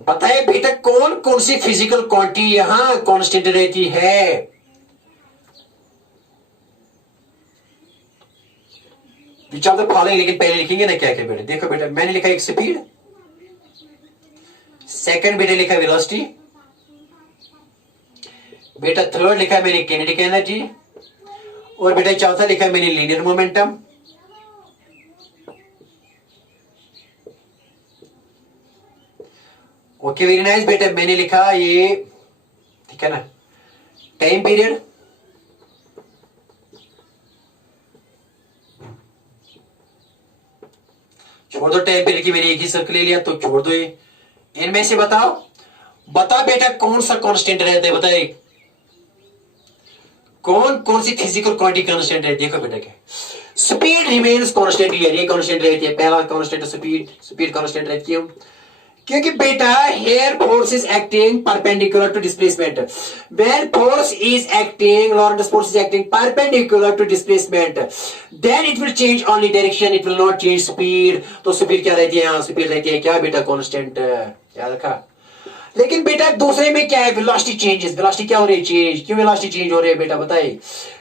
बताए बेटा कौन कौन सी फिजिकल क्वांटिटी यहां कांस्टेंट रहती है? विच ऑफ द फॉलोइंग, लेकिन पहले लिखेंगे ना क्या क्या बेटा? देखो बेटा, मैंने लिखा एक स्पीड, सेकंड बेटा लिखा वेलोसिटी, बेटा थर्ड लिखा मैंने किनेटिक एनर्जी, और बेटा चौथा लिखा मैंने linear momentum. Okay, very nice बेटा, मैंने लिखा ये, ठीक है ना, टाइम पीरियड, छोड़ दो टैब पे, लेकिन मैंने एक ही सर्कल ले लिया तो छोड़ दो ये। इनमें से बताओ बेटा कौन सा कांस्टेंट रहता है, बताए कौन कौन सी फिजिकल क्वांटिटी कांस्टेंट रहती है। देखो बेटा क्या, स्पीड रिमेन्स कांस्टेंट, ये कांस्टेंट रहती है, पहला कांस्टेंट स्पीड कांस्टेंट रहती है, क्योंकि बेटा here force is acting perpendicular to displacement. When force is acting, Lorentz force is acting perpendicular to displacement, then it will change only direction, it will not change speed. तो speed क्या रहती है, यहाँ speed रहती है क्या बेटा constant, याद रखा। लेकिन बेटा दूसरे में क्या है, वेलोसिटी चेंजेस, वेलोसिटी क्या हो रही है, चेंज, क्यों वेलोसिटी चेंज हो रही है बेटा बताइए।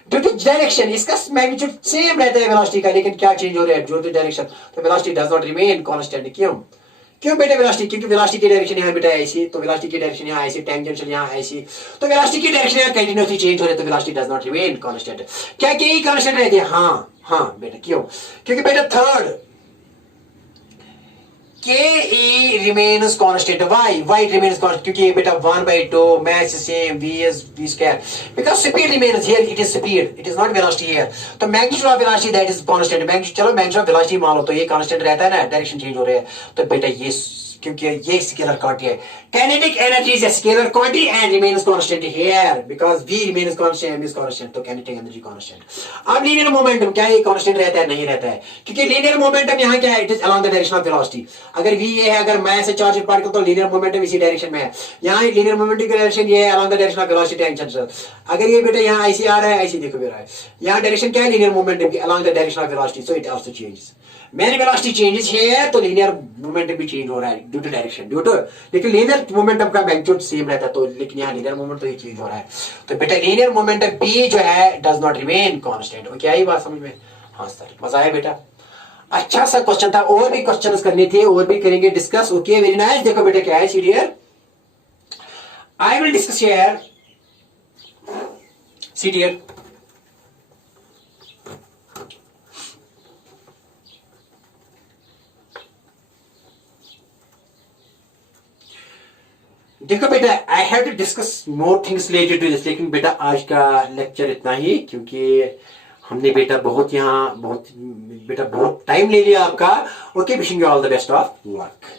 ड्यू टू डायरेक्शन, इसका मैग्नीट्यूड सेम रहता है वेलोसिटी का, लेकिन क्या चेंज हो रहा है, ड्यू टू डायरेक्शन, तो velocity does not remain constant. क्यों बेटा वेलोसिटी, क्योंकि वेलोसिटी की डायरेक्शन यहाँ बेटा ऐसी, तो वेलोसिटी की डायरेक्शन यहाँ ऐसी, टेंजेंशियल यहाँ ऐसी, तो वेलोसिटी की डायरेक्शन यहाँ कंटीन्यूअसली चेंज हो रही है, तो velocity does not remain constant. क्या यही कांस्टेंट रहती है, हाँ बेटा, क्यों, क्योंकि बेटा थर्ड के remains constant, Y remains constant, क्योंकि ये बेटा 1/2 मैच same v is v square, because speed remains here, it is speed, it is not velocity here, तो magnitude of velocity that is constant, magnitude, चलो magnitude of velocity मान लो, तो ये constant रहता है ना, डायरेक्शन चेंज हो रही है, तो बेटा ये क्योंकि ये स्केलर क्वांटिटी है, kinetic energy is a scalar quantity and remains constant here because v remains constant, m is constant, तो काइनेटिक एनर्जी कांस्टेंट। अब लीनियर मोमेंटम क्या ये कांस्टेंट रहता है, नहीं रहता है, क्योंकि लीनियर मोमेंटम यहाँ क्या है, it is along the direction of velocity. अगर v ये है, अगर मैं से चार्ज पार्टिकल, तो लीनियर मोमेंटम इसी डायरेक्शन में है, यहाँ लीनियर मोमेंटम की डायरेक्शन ये है along the direction of velocity tangential. अगर ये बेटा यहाँ ऐसे आ रहा है, ऐसे देखो बेटा है, यहाँ डायरेक्शन क्या है लीनियर मोमेंटम की, along the direction of velocity, so it also changes. मेन वेलोसिटी चेंजेस है तो लीनियर मोमेंटम भी चेंज हो रहा है due to direction, due to, लेकिन लीनियर मोमेंटम का मैग्नीट्यूड सेम रहता है, तो लेकिन यहाँ लीनियर मोमेंट तो ये चेंज हो रहा है, तो बेटा लीनियर मोमेंटम भी जो है does not remain constant. Okay, आई बात समझ में, हाँ सर, मजा आया बेटा, अच्छा सा क्वेश्चन था, और भी क्वेश्चंस करने थे, और भी करेंगे डिस्कस। Okay, very nice. देखो बेटा क्या है see dear, I will discuss here see dear, देखो बेटा I have to discuss more things related to this, लेकिन बेटा आज का लेक्चर इतना ही, क्योंकि हमने बेटा बहुत टाइम ले लिया आपका। Okay, wishing you all the best of luck.